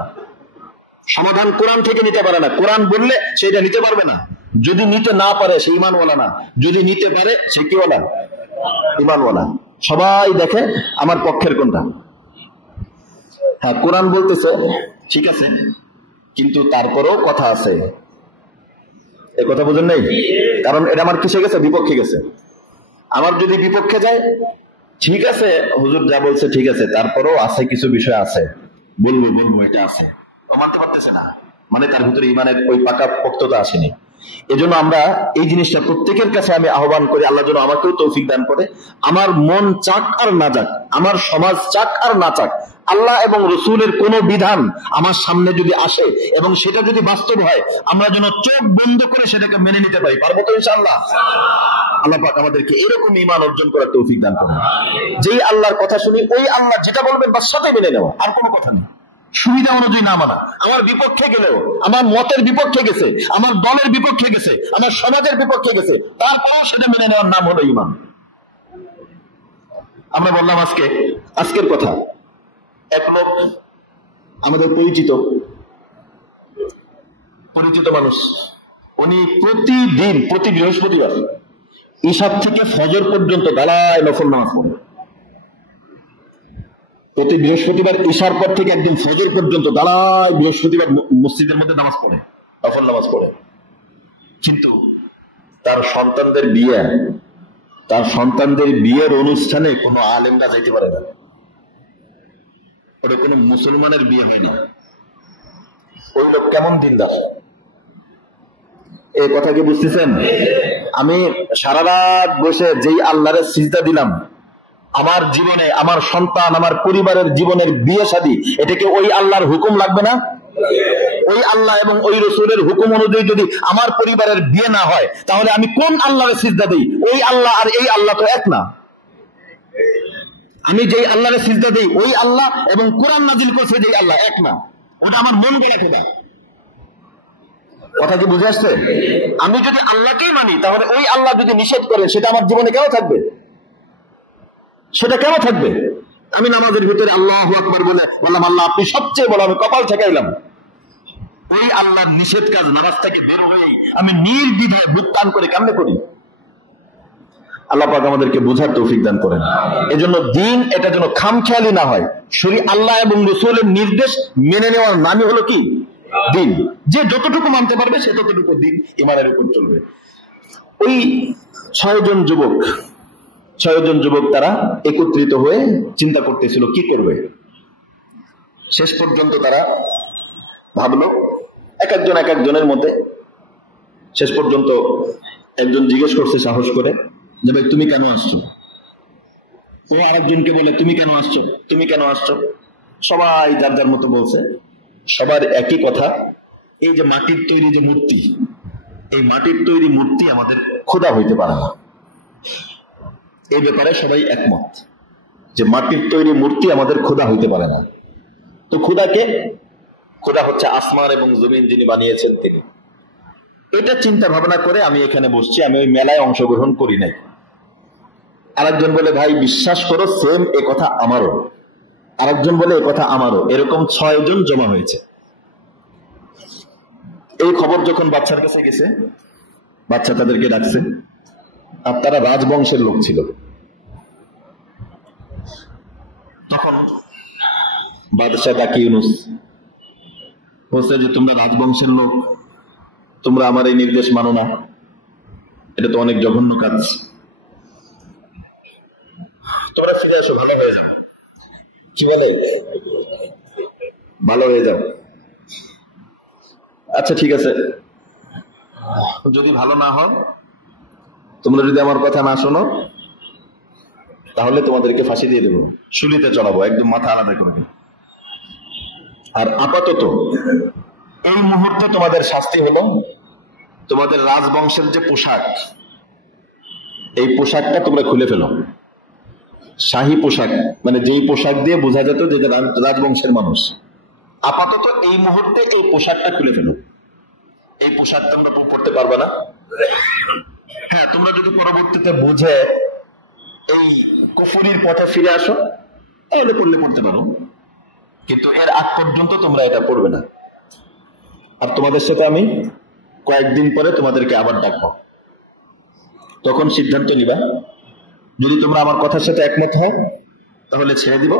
সমাধান কোরআন থেকে নিতে পারে না। কোরআন বললে সেটা নিতে পারবে না। যদি নিতে না পারে সে ঈমানওয়ালা না, যদি নিতে পারে সে কিওয়ালা? ঈমানওয়ালা। সবাই দেখে আমার পক্ষের কোনটা। হ্যাঁ, কোরআন বলতেছে ঠিক আছে, কিন্তু তারপরেও কথা আছে। এ কথা বুঝেন নাই? কারণ এটা আমার কিসে গেছে? বিপক্ষে গেছে। আমার যদি বিপক্ষে যায়, ঠিক আছে হুজুর যা বলছে ঠিক আছে, তারপরেও আছে কিছু বিষয় আছে, বলবো এটা আছে, মানতে পারতেছে না, মানে তার ভিতরে ঈমানের ওই পাকা পোক্ততা আসেনি। এজন্য আমরা এই জিনিসটা প্রত্যেকের কাছে আমি আহ্বান করি, আল্লাহ যেন আমাকেও তৌফিক দান করে। আমার মন চাক আর না যাক, আমার সমাজ চাক আর না চাক, আল্লাহ এবং রসুলের কোন বিধান আমার সামনে যদি আসে এবং সেটা যদি বাস্তব হয়, আমরা যেন চোখ বন্ধ করে সেটাকে মেনে নিতে পারি। পারবো তো ইনশাআল্লাহ? আল্লাহ পাক আমাদেরকে এরকম ঈমান অর্জন করার তৌফিক দান করুন। যেই আল্লাহর কথা শুনি ওই আল্লাহ যেটা বলবেন বাস সাথে মেনে নেওয়া, আর কোনো কথা নেই। সুবিধা অনুযায়ী না মানা, আমার বিপক্ষে গেলেও, আমার মতের বিপক্ষে গেছে, আমার দলের বিপক্ষে গেছে, আমার সমাজের বিপক্ষে গেছে, তারপরেও সেটা মেনে নেওয়ার নাম হলো ঈমান। আমরা বললাম আজকের কথা, এক লোক আমাদের পরিচিত মানুষ, উনি প্রতিদিন প্রতি বৃহস্পতিবার ঈশার থেকে ফজর পর্যন্ত বেলায় নফল নামাজ পড়ে। প্রতি বৃহস্পতিবার ঈশার পর থেকে একদম ফজর পর্যন্ত দাঁড়ায় বৃহস্পতিবার মসজিদের মধ্যে নামাজ পড়ে, নফল নামাজ পড়ে। কিন্তু তার সন্তানদের বিয়ের অনুষ্ঠানে কোনো আলেমরা যাইতে পারে না, ওটা কোনো মুসলমানের বিয়ে হয় না। ওই লোক কেমন দিনদার, এই কথা কি বুঝতেছেন? আমি সারা রাত বসে যেই আল্লাহরে সিজদা দিলাম, আমার জীবনে, আমার সন্তান, আমার পরিবারের জীবনের বিয়ে শাদী, এটাকে ওই আল্লাহর হুকুম লাগবে না? ওই আল্লাহ এবং ওই রাসূলের হুকুম অনুযায়ী যদি আমার পরিবারের বিয়ে না হয়, তাহলে আমি কোন আল্লাহরে সিজদা দেই? ওই আল্লাহ আর এই আল্লাহ তো এক না। আমি যেই আল্লাহরে সিজদা দেই ওই আল্লাহ এবং কোরআন নাজিল করছে যেই আল্লাহ এক না। ওটা আমার মন গড়া খোদা। কথা কি বুঝে আসছে? আমি যদি আল্লাহকেই মানি, তাহলে ওই আল্লাহ যদি নিষেধ করে সেটা আমার জীবনে কেন থাকবে? সেটা কেন থাকবে? আমি নামাজের ভিতরে আল্লাহু আকবার বললাম আল্লাহ আপনি সবচেয়ে বড়, আমি কপাল ঠেকাইলাম। ওই আল্লাহর নিষেধ কাজ নামাজ থেকে বের হয়ে আমি নির্দ্বিধায় বুক টান করে কামনে করি। আল্লাহ পাক আমাদেরকে বোঝার তৌফিক দান করেন। এজন্য দিন এটা যেন খামখেয়ালি না হয়। আল্লাহ এবং রাসূলের নির্দেশ মেনে নেওয়ার নামই হলো কি দিন। যে যতটুকু মানতে পারবে সে ততটুকু দিন ইমানের উপর চলবে। ওই 6 জন যুবক তারা একত্রিত হয়ে চিন্তা করতেছিল কি করবে। শেষ পর্যন্ত তারা ভাবলো এক একজনের মধ্যে, শেষ পর্যন্ত একজন জিজ্ঞেস করছে সাহস করে যে ভাই তুমি কেন আসছো? ও আরেকজনকে বলে তুমি কেন আসছো? সবাই যার যার মতো বলছে। সবার একই কথা, এই যে মাটির তৈরি যে মূর্তি, এই মাটির তৈরি মূর্তি আমাদের খোদা হইতে পারে না। এই ব্যাপারে সবাই একমত যে মাটির তৈরি মূর্তি আমাদের খোদা হইতে পারে না। তো খোদা হচ্ছে আসমান এবং জমিন যিনি বানিয়েছেন তিনি। এটা চিন্তা ভাবনা করে আমি এখানে বসছি, আমি ওই মেলায় অংশগ্রহণ করি নাই। আরেকজন বলে ভাই বিশ্বাস করো সেম এ কথা আমারও। আরেকজন বলে এ কথা আমারও। এরকম 6 জন জমা হয়েছে। এই খবর যখন বাচ্চার কাছে গেছে, বাচ্চা তাদেরকে ডাকছে, আর তারা রাজবংশের লোক ছিল। তখন বাদশাহ ডাকি ইউনুস বলছে যে তোমরা রাজবংশের লোক, তোমরা আমার এই নির্দেশ মানো না, এটা তো অনেক জঘন্য কাজ, তোমরা ফিরে আসো, ভালো হয়ে যাও। কি বলে? ভালো হয়ে যাও। আচ্ছা ঠিক আছে, যদি ভালো না হয়, তোমরা যদি আমার কথা না শোনো, তাহলে তোমাদেরকে ফাঁসি দিয়ে দেবো, শুলিতে চড়াবো, একদম মাথা আলাদা করে দেবো। আর আপাতত এই মুহূর্তে তোমাদের শাস্তি হলো তোমাদের রাজবংশের যে পোশাক, এই পোশাকটা তোমরা খুলে ফেলো। শাহী পোশাক, মানে যেই পোশাক দিয়ে বোঝা যেত যে রাজবংশের মানুষ, আপাতত এই মুহূর্তে এই পোশাকটা খুলে ফেলো। এই পোশাক তোমরা পড়তে পারবে না। হ্যাঁ, তোমরা যদি পরবর্তীতে বুঝে এই কুফরির পথে ফিরে আসো তাহলে পড়তে পারো, কিন্তু এর আগ পর্যন্ত তোমরা এটা পড়বে না। আর তোমাদের সাথে আমি কয়েকদিন পরে তোমাদেরকে আবার ডাকবো, তখন সিদ্ধান্ত নিবা। যদি তোমরা আমার কথার সাথে একমত হও তাহলে ছেড়ে দিব,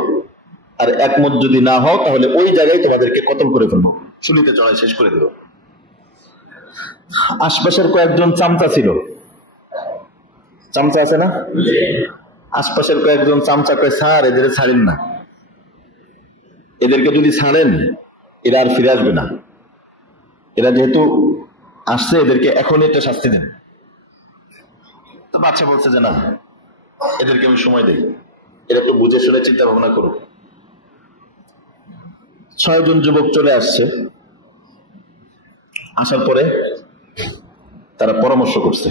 আর একমত যদি না হও তাহলে ওই জায়গায় তোমাদেরকে কতল করে ফেলবো, শুলিতে চড়াই শেষ করে দেব। আশপাশের কয়েকজন চামচা ছিল, চামচা আছে না, আশপাশের কয়েকজন চামচা কয় স্যার এদের ছাড়েন না, এদেরকে যদি ছাড়েন এরা আর ফিরে আসবে না, এরা যেহেতু আসছে এদেরকে এখনই একটা শাস্তি দেন। তো বাচ্চা বলছে যে না, এদেরকে আমি সময় দেই, এরা একটু বুঝে শুনে চিন্তা ভাবনা করো। 6 জন যুবক চলে আসছে। আসার পরে তারা পরামর্শ করছে।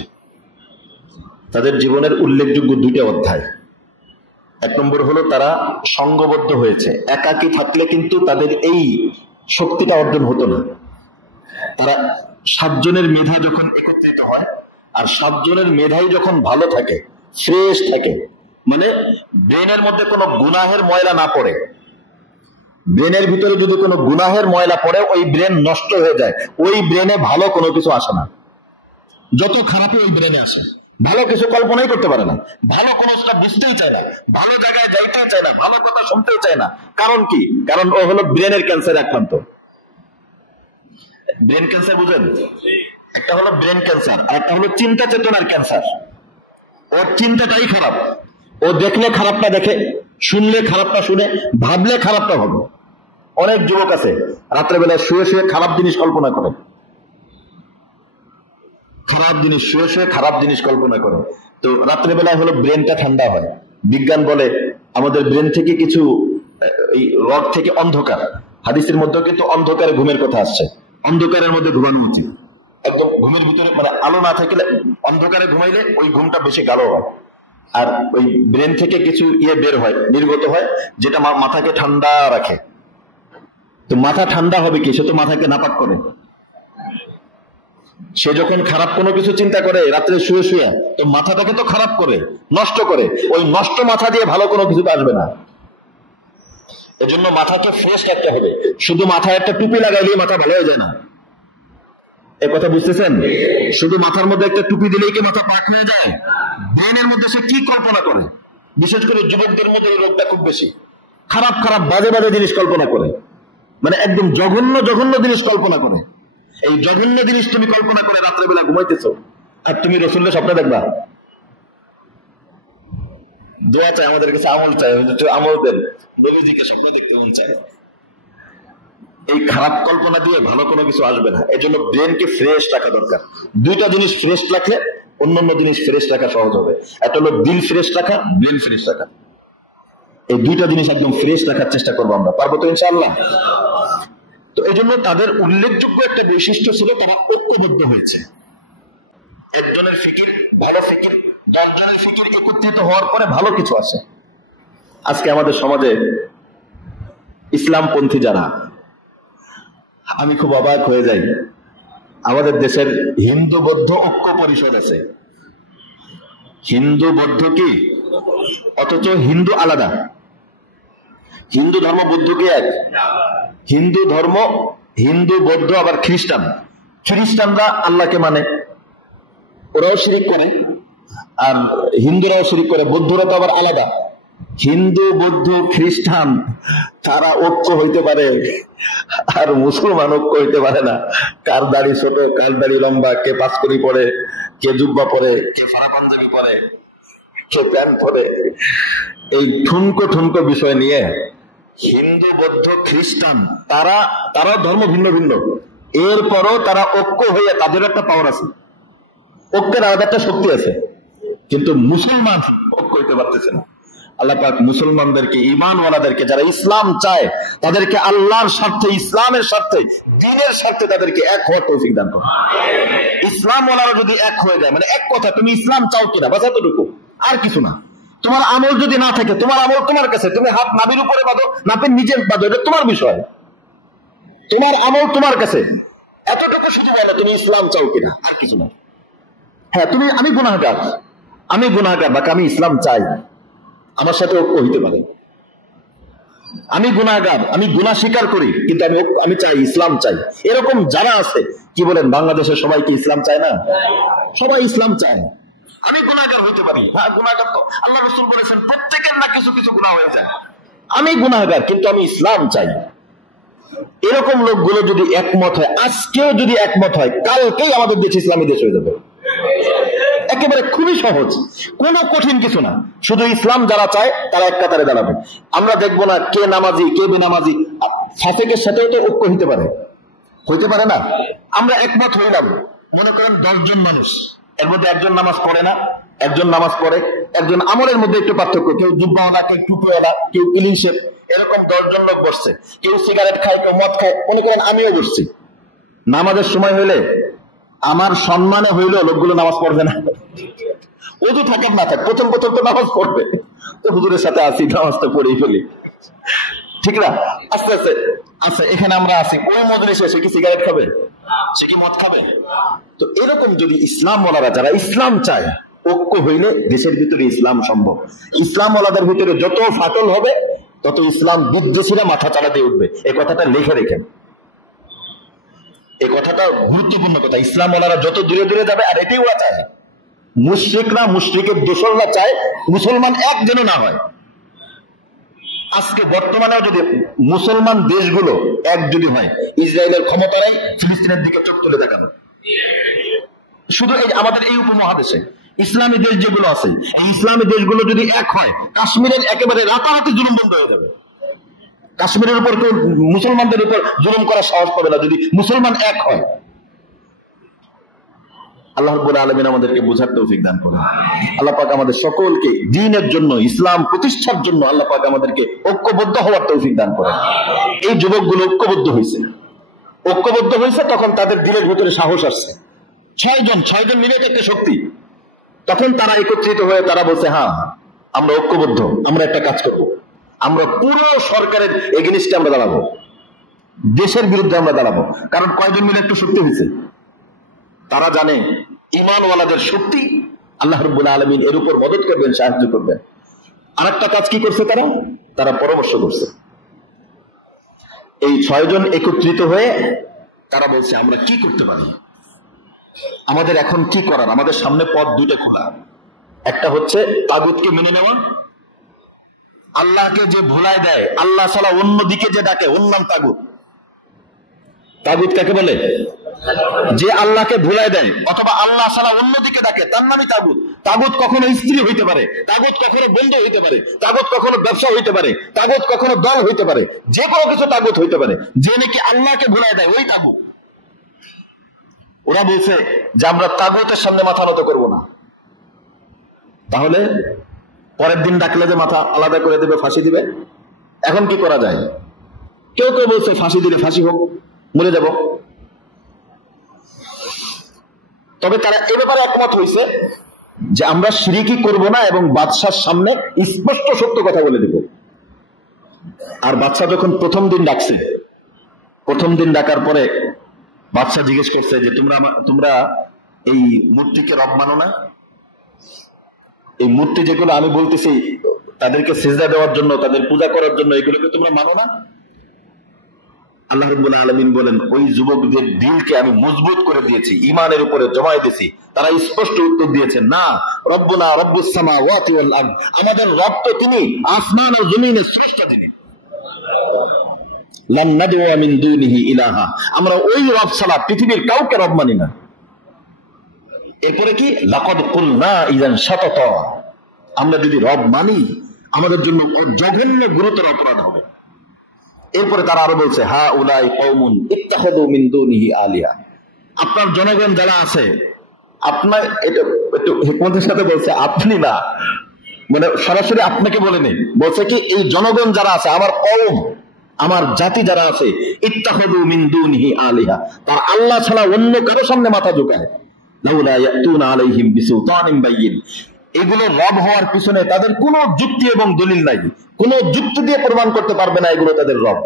তাদের জীবনের উল্লেখযোগ্য 2টা অধ্যায়। 1 নম্বর হলো তারা সংঘবদ্ধ হয়েছে। একাকী থাকলে কিন্তু তাদের এই শক্তিটা অর্জন হতো না। তারা 7 জনের মেধা যখন একত্রিত হয়, আর 7 জনের মেধাই যখন ভালো থাকে, ফ্রেশ থাকে, মানে ব্রেনের মধ্যে কোনো গুনাহের ময়লা না পড়ে, ব্রেনের ভিতরে যদি কোনো গুনাহের ময়লা পড়ে ওই ব্রেন নষ্ট হয়ে যায়, ওই ব্রেনে ভালো কোনো কিছু আসে না। যত খারাপই ওই ব্রেনে আসে, ভালো কিছু কল্পনাই করতে পারে না, ভালো কোনো বুঝতেই চায় না, ভালো জায়গায় যাইতেই চায় না, ভালো কথা শুনতেই চায় না। কারণ কি? কারণ ও হলো ব্রেনের ক্যান্সারে আক্রান্ত। ব্রেন ক্যান্সার বুঝেন? একটা হলো ব্রেন ক্যান্সার, আর একটা হলো চিন্তা চেতনার ক্যান্সার। ওর চিন্তাটাই খারাপ, ও দেখলে খারাপটা দেখে, শুনলে খারাপটা শুনে, ভাবলে খারাপটা ভাবে। অনেক যুবক আছে রাত্রেবেলায় শুয়ে শুয়ে খারাপ জিনিস কল্পনা করে, খারাপ জিনিস শুয়ে শুয়ে খারাপ জিনিস কল্পনা করে। তো রাত্রেবেলায় হলো ব্রেনটা ঠান্ডা হয়। বিজ্ঞান বলে আমাদের ব্রেন থেকে কিছু এই রড থেকে অন্ধকার, হাদিসের মধ্যে কিন্তু অন্ধকারে ঘুমের কথা আসছে, অন্ধকারের মধ্যে ঘুমানো উচিত। একদম ঘুমের ভিতরে মানে আলো না থাকলে অন্ধকারে ঘুমাইলে ওই ঘুমটা বেশি গাঢ় হয়, আর ওই ব্রেন থেকে কিছু বের হয়, নির্গত হয়, যেটা মাথাকে ঠান্ডা রাখে। তো মাথা ঠান্ডা হবে কি? সে তো মাথাকে নাপাক করে। সে যখন খারাপ কোনো কিছু চিন্তা করে রাত্রে শুয়ে শুয়ে, তো মাথাটাকে তো খারাপ করে, নষ্ট করে। ওই নষ্ট মাথা দিয়ে ভালো কোনো কিছু আসবে না। এজন্য মাথাকে ফ্রেশ রাখতে হবে। শুধু মাথায় একটা টুপি লাগাইলেই মাথা ভালো হয়ে যায় না, এ কথা বুঝতেছেন? শুধু মাথার মধ্যে একটা টুপি দিলেই কি মাথা পাক হয়ে যায়? ব্রেনের মধ্যে সে কি কল্পনা করে, বিশেষ করে যুবকদের মধ্যে এই রোগটা খুব বেশি। খারাপ খারাপ বাজে বাজে জিনিস কল্পনা করে, মানে একদম জঘন্য জঘন্য জিনিস কল্পনা করে। এই জঘন্য জিনিস তুমি কল্পনা করে রাত্রেবেলা ঘুমাইতেছো, আর তুমি রসুলের স্বপ্ন দেখবা? দোয়া চাই, আমাদের কাছে আমল চাই, আমল দেন, নবীজিকে স্বপ্ন দেখতে মন চায়। এই খারাপ কল্পনা দিয়ে ভালো কোনো কিছু আসবে না। এই জন্য ব্রেনকে ফ্রেশ রাখা দরকার। দুইটা জিনিস ফ্রেশ রাখলে অন্যান্য জিনিস ফ্রেশ রাখা সহজ হবে। একটা হলো দিল ফ্রেশ রাখা, ব্রেন ফ্রেশ রাখা। এই দুইটা জিনিস একদম ফ্রেশ রাখার চেষ্টা করবো আমরা, পারবো তো ইনশাআল্লাহ? তো এই জন্য তাদের উল্লেখযোগ্য একটা বৈশিষ্ট্য ছিল, তারা ঐক্যবদ্ধ হয়েছে। একজনের ফিকির ভালো ফিকির, 10 জনের ফিকির একত্রিত হওয়ার পরে ভালো কিছু আসে। আজকে আমাদের সমাজে ইসলামপন্থী যারা, আমি খুব অবাক হয়ে যাই। আমাদের দেশের হিন্দু বৌদ্ধ ঐক্য পরিষদ আছে, হিন্দু বৌদ্ধ কি, অথচ হিন্দু আলাদা। হিন্দু ধর্ম বৌদ্ধ কি এক? হিন্দু ধর্ম, হিন্দু বৌদ্ধ আবার খ্রিস্টান। খ্রিস্টানরা আল্লাহকে মানে, ওরাও শিরিক করে, আর হিন্দুরাও শিরিক করে। বৌদ্ধরা তো আবার আলাদা। হিন্দু বৌদ্ধ খ্রিস্টান তারা ঐক্য হইতে পারে, আর মুসলমান ঐক্য হইতে পারে না। কার দাড়ি ছোট, কার দাড়ি লম্বা, কে পাঁচকড়ি পরে, কে জুব্বা পরে, কে ফাড়া পাঞ্জাবি পরে, কে প্যান্ট পরে, এই ঠুনকো ঠুনকো বিষয় নিয়ে হিন্দু বৌদ্ধ খ্রিস্টান তারা ধর্ম ভিন্ন ভিন্ন, এরপরও তারা ঐক্য হয়ে তাদের একটা পাওয়ার আছে, ঐক্যের আলাদা একটা শক্তি আছে। কিন্তু মুসলমান ঐক্য হইতে পারতেছে না। আল্লাহ পাক মুসলমানদেরকে, ঈমানওয়ালাদেরকে, যারা ইসলাম চায় তাদেরকে আল্লাহর স্বার্থে, ইসলামের স্বার্থে, দ্বীনের স্বার্থে তাদেরকে এক হওয়ার তৌফিক দান করুন। ইসলামওয়ালারা যদি এক হয়ে যায়, মানে এক কথা, তুমি ইসলাম চাও কিনা বাস এতটুকু, আর কিছু না। তোমার আমল যদি না থাকে, তোমার আমল তোমার কাছে, তুমি হাত নাভির উপরে বাঁধো, নাপের নিচে বাঁধো, এটা তোমার বিষয়, তোমার আমল তোমার কাছে। এতটুকু শুধু বলো তুমি ইসলাম চাও কিনা, আর কিছু না। হ্যাঁ, তুমি, আমি গুনাহগার, বাকি আমি ইসলাম চাই, আমার সাথে ঐক্য হইতে পারে। আমি গুনাহগার, আমি গুনাহ স্বীকার করি, কিন্তু আমি চাই, ইসলাম চাই। এরকম যারা আছে, কি বলেন, বাংলাদেশের সবাই কি ইসলাম চায় না? সবাই ইসলাম চায়। আমি গুনাহগার হইতে পারি, হ্যাঁ গুনাহগার তো আল্লাহ রাসূল বলেছেন প্রত্যেকের না কিছু কিছু গুনাহ হয়ে যায়। আমি গুনাহগার, কিন্তু আমি ইসলাম চাই। এরকম লোকগুলো যদি একমত হয়, আজকেও যদি একমত হয়, কালকেই আমাদের দেশ ইসলামী দেশ হয়ে যাবে। একেবারে খুবই সহজ, কোনো কঠিন কিছু না। শুধু ইসলাম যারা চায় তারা এক কাতারে দাঁড়াবে। আমরা দেখবো না কে নামাজি কে বেনামাজি, ফাসিকের সাথেও তো ঐক্য হইতে পারে না। আমরা একমত হইলাম, মনে করেন 10 জন মানুষ, এর মধ্যে একজন নামাজ পড়ে না, একজন নামাজ পড়ে, একজন আমলের মধ্যে একটু পার্থক্য, কেউ জুব্বাওয়ালা, কেউ টুপিওয়ালা, কেউ ক্লিন শেভ, এরকম 10 জন লোক বসছে। কেউ সিগারেট খায়, কেউ মদ খায়। মনে করেন আমিও বসছি, নামাজের সময় হইলে আমার সম্মানে হইলো লোকগুলো নামাজ পড়বে না, ওযু থাকে না থাকে, প্রথম তো নামাজ পড়বে, তো হুজুরের সাথে আসি, নামাজটা পড়েই ফেলি, ঠিক না? আস্তে আস্তে আচ্ছা, এখানে আমরা আছি, ওই মজলিসে সে কি সিগারেট খাবে, সে কি মদ খাবে? তো এরকম যদি ইসলাম ওয়ালারা, যারা ইসলাম চায়, ঐক্য হইলে দেশের ভিতরে ইসলাম সম্ভব। ইসলাম ওয়ালাদের ভিতরে যত ফাটল হবে, তত ইসলাম বিদ্বেষীরা মাথা চালাতে উঠবে। এই কথাটা লিখে রেখেন, এই কথাটা গুরুত্বপূর্ণ কথা। ইসলাম ওয়ালারা যত দূরে দূরে যাবে, আর এটাই ওরা চায়, মুশরিকরা, মুশরিকের দোসররা চায় মুসলমান এক যেন না হয়। আজকে বর্তমানে যদি মুসলমান দেশগুলো এক যদি হয়, ইসরায়েলের ক্ষমতা নেই ফিলিস্তিনের দিকে চোখ তুলে দেখানো। শুধু এই আমাদের এই উপমহাদেশে ইসলামী দেশ যেগুলো আছে, এই ইসলামী দেশগুলো যদি এক হয়, কাশ্মীরের একেবারে রাতারাতি জুলুম বন্ধ হয়ে যাবে। কাশ্মীরের উপর কেউ মুসলমানদের উপর জুলুম করার সাহস পাবে না যদি মুসলমান এক হয়। আল্লাহ রাব্বুল আলামিন আমাদেরকে বোঝার তৌফিক দান করুন। আল্লাহ পাক আমাদের সকলকে দ্বীনের জন্য, ইসলাম প্রতিষ্ঠার জন্য আল্লাহ পাক আমাদেরকে ঐক্যবদ্ধ হওয়ার তৌফিক দান করেন। এই যুবকগুলো ঐক্যবদ্ধ হয়েছে, তখন তাদের দিলের ভিতরে সাহস আসছে। 6 জন মিলে একটা শক্তি। তখন তারা একত্রিত হয়ে তারা বলছে, হ্যাঁ আমরা ঐক্যবদ্ধ, আমরা একটা কাজ করব, আমরা পুরো সরকারের এগেইনস্টে আমরা দাঁড়াবো, দেশের বিরুদ্ধে আমরা দাঁড়াবো। কারণ কয়জন মিলে একটু শক্তি হয়েছে, তারা জানে ঈমানওয়ালাদের শক্তি আল্লাহ রাব্বুল আলামিন এর উপর মদদ করবেন, সাহায্য করবেন। আরেকটা কাজ কি করছে তারা পরামর্শ করছে। এই 6 জন একত্রিত হয়ে তারা বলছে আমরা কি করতে পারি, আমাদের এখন কি করার, আমাদের সামনে পথ দুটো খোলা। একটা হচ্ছে তাগুতকে মেনে নেওয়া, আল্লাহকে যে ভুলায় দেয়, আল্লাহ ছাড়া অন্য দিকে যে ডাকে ওর নাম তাগুত। তাগুত কাকে বলে? যে আল্লাহকে ভুলায় দেয় অথবা আল্লাহ ছাড়া অন্য দিকে ডাকে তার নামই তাগুত। তাগুত কখনো স্ত্রী হইতে পারে, তাগুত কখনো বন্ধু হইতে পারে, তাগুত কখনো ব্যবসা হইতে পারে, তাগুত কখনো দল হইতে পারে, যে কোনো কিছু তাগুত হইতে পারে, যে নাকি আল্লাহকে ভুলায় দেয় ওই তাগুত। ওরা বলছে যে আমরা তাগুতের সামনে মাথা নত করবো না। তাহলে পরের দিন ডাকলে যে মাথা আলাদা করে দেবে, ফাঁসি দিবে। এখন কি করা যায়? কেউ কেউ বলছে ফাঁসি দিলে ফাঁসি হোক, মরে যাব। তবে তারা এ ব্যাপারে একমত হয়েছে যে আমরা শিরকি করব না এবং বাদশার সামনে স্পষ্ট সত্য কথা বলে দেব। আর বাদশা যখন প্রথম দিন ডাকছে, প্রথম দিন ডাকার পরে বাদশা জিজ্ঞেস করছে যে তোমরা এই মূর্তিকে রব মানো না? এই মূর্তি যেগুলো আমি বলতেছি তাদেরকে সিজদা দেওয়ার জন্য, তাদের পূজা করার জন্য, এগুলোকে তোমরা মানো না? আল্লাহ রাব্বুল আলামিন বলেন ওই যুবকদের দিলকে আমি মজবুত করে দিয়েছি, ঈমানের উপরে জমায় দিয়েছি। তারা স্পষ্ট উত্তর দিয়েছে না, রব্বুনা রব্বুস সামাওয়াতি ওয়াল আরদ, আমাদের রব তো তিনি, আসমান ও জমিনের স্রষ্টা তিনি। লান নাদউ মিন দুনিহি ইলাহা, আমরা ওই রব ছাড়া পৃথিবীর কাউকে রব মানি না। এরপরে কি? লাকাদ কুলনা ইযান শাতাতা, আমরা যদি রব মানি আমাদের জন্য জঘন্য গুরুতর অপরাধ হবে। এরপরে তারা আরো বলছে হা উলাই কওমুন ইত্তাখাযু মিন দুনিহি আলিহা, আপনার জনগণ যারা আছে, আপনার এটা একটু হিকমতের সাথে বলছে, আপনি না, মানে সরাসরি আপনাকে বলেনি, বলছে কি এই জনগণ যারা আছে, আমার কওম, আমার জাতি যারা আছে, ইত্তাখাযু মিন দুনিহি আলিহা, তার আল্লাহ ছাড়া অন্য কারো সামনে মাথা ঝুঁকায়। লাউলা ইয়াতুনা আলাইহিম বিসুলতানিন বাইয়িন, এগুলো রব হওয়ার পিছনে তাদের কোনো যুক্তি এবং দলিল নাই, কোনো যুক্তি দিয়ে প্রমাণ করতে পারবে না এগুলো তাদের রব।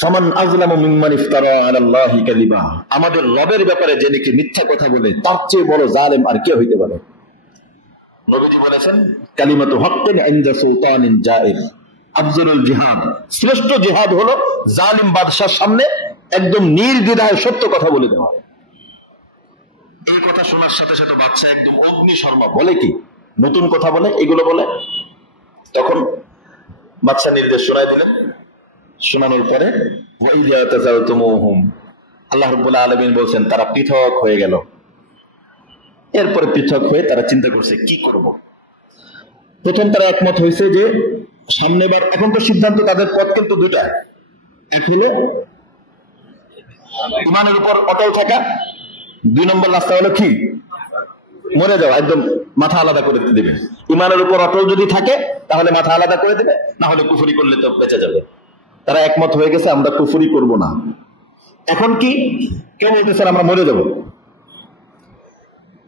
ফামান আযলামু মিম্মান ইফতারা আলাল্লাহি কাযিবা, আমাদের রবের ব্যাপারে যে নাকি মিথ্যা কথা বলে তার চেয়ে বড় জালেম আর কে হইতে পারে? নবীজি বলেছেন কালিমাতু হাক্কিন ইনদা সুলতানিন জাইর, আফজলুল জিহাদ, শ্রেষ্ঠ জিহাদ হলো জালিম বাদশার সামনে একদম নির্দ্বিধায় সত্য কথা বলে দেওয়া। এই কথা শোনার সাথে সাথে বাদশা একদম অগ্নি শর্মা, বলে কি নতুন কথা বলে, এগুলো বলে। তখন বাদশা নির্দেশ শোনায় দিলেন। শোনানোর পরে ওয়াইযা তাযালতুমুহুম, আল্লাহ রাব্বুল আলামিন বলেন তারা পৃথক হয়ে গেল। এরপরে পৃথক হয়ে তারা চিন্তা করছে কি করব। প্রথম তারা একমত হয়েছে যে সামনেবার, এখন তো সিদ্ধান্ত তাদের পথ কিন্তু দুটা, এক হলো ঈমানের উপর অটল থাকা, 2 নম্বর রাস্তা হলো কি মরে যাওয়া, একদম মাথা আলাদা করে দেবে। ঈমানের উপর অটল যদি থাকে তাহলে মাথা আলাদা করে দেবে, না হলে কুফরি করলে তো বেঁচে যাবে। তারা একমত হয়ে গেছে আমরা কুফরি করব না। এখন কি কেউ বলতেছে আমরা মরে যাব,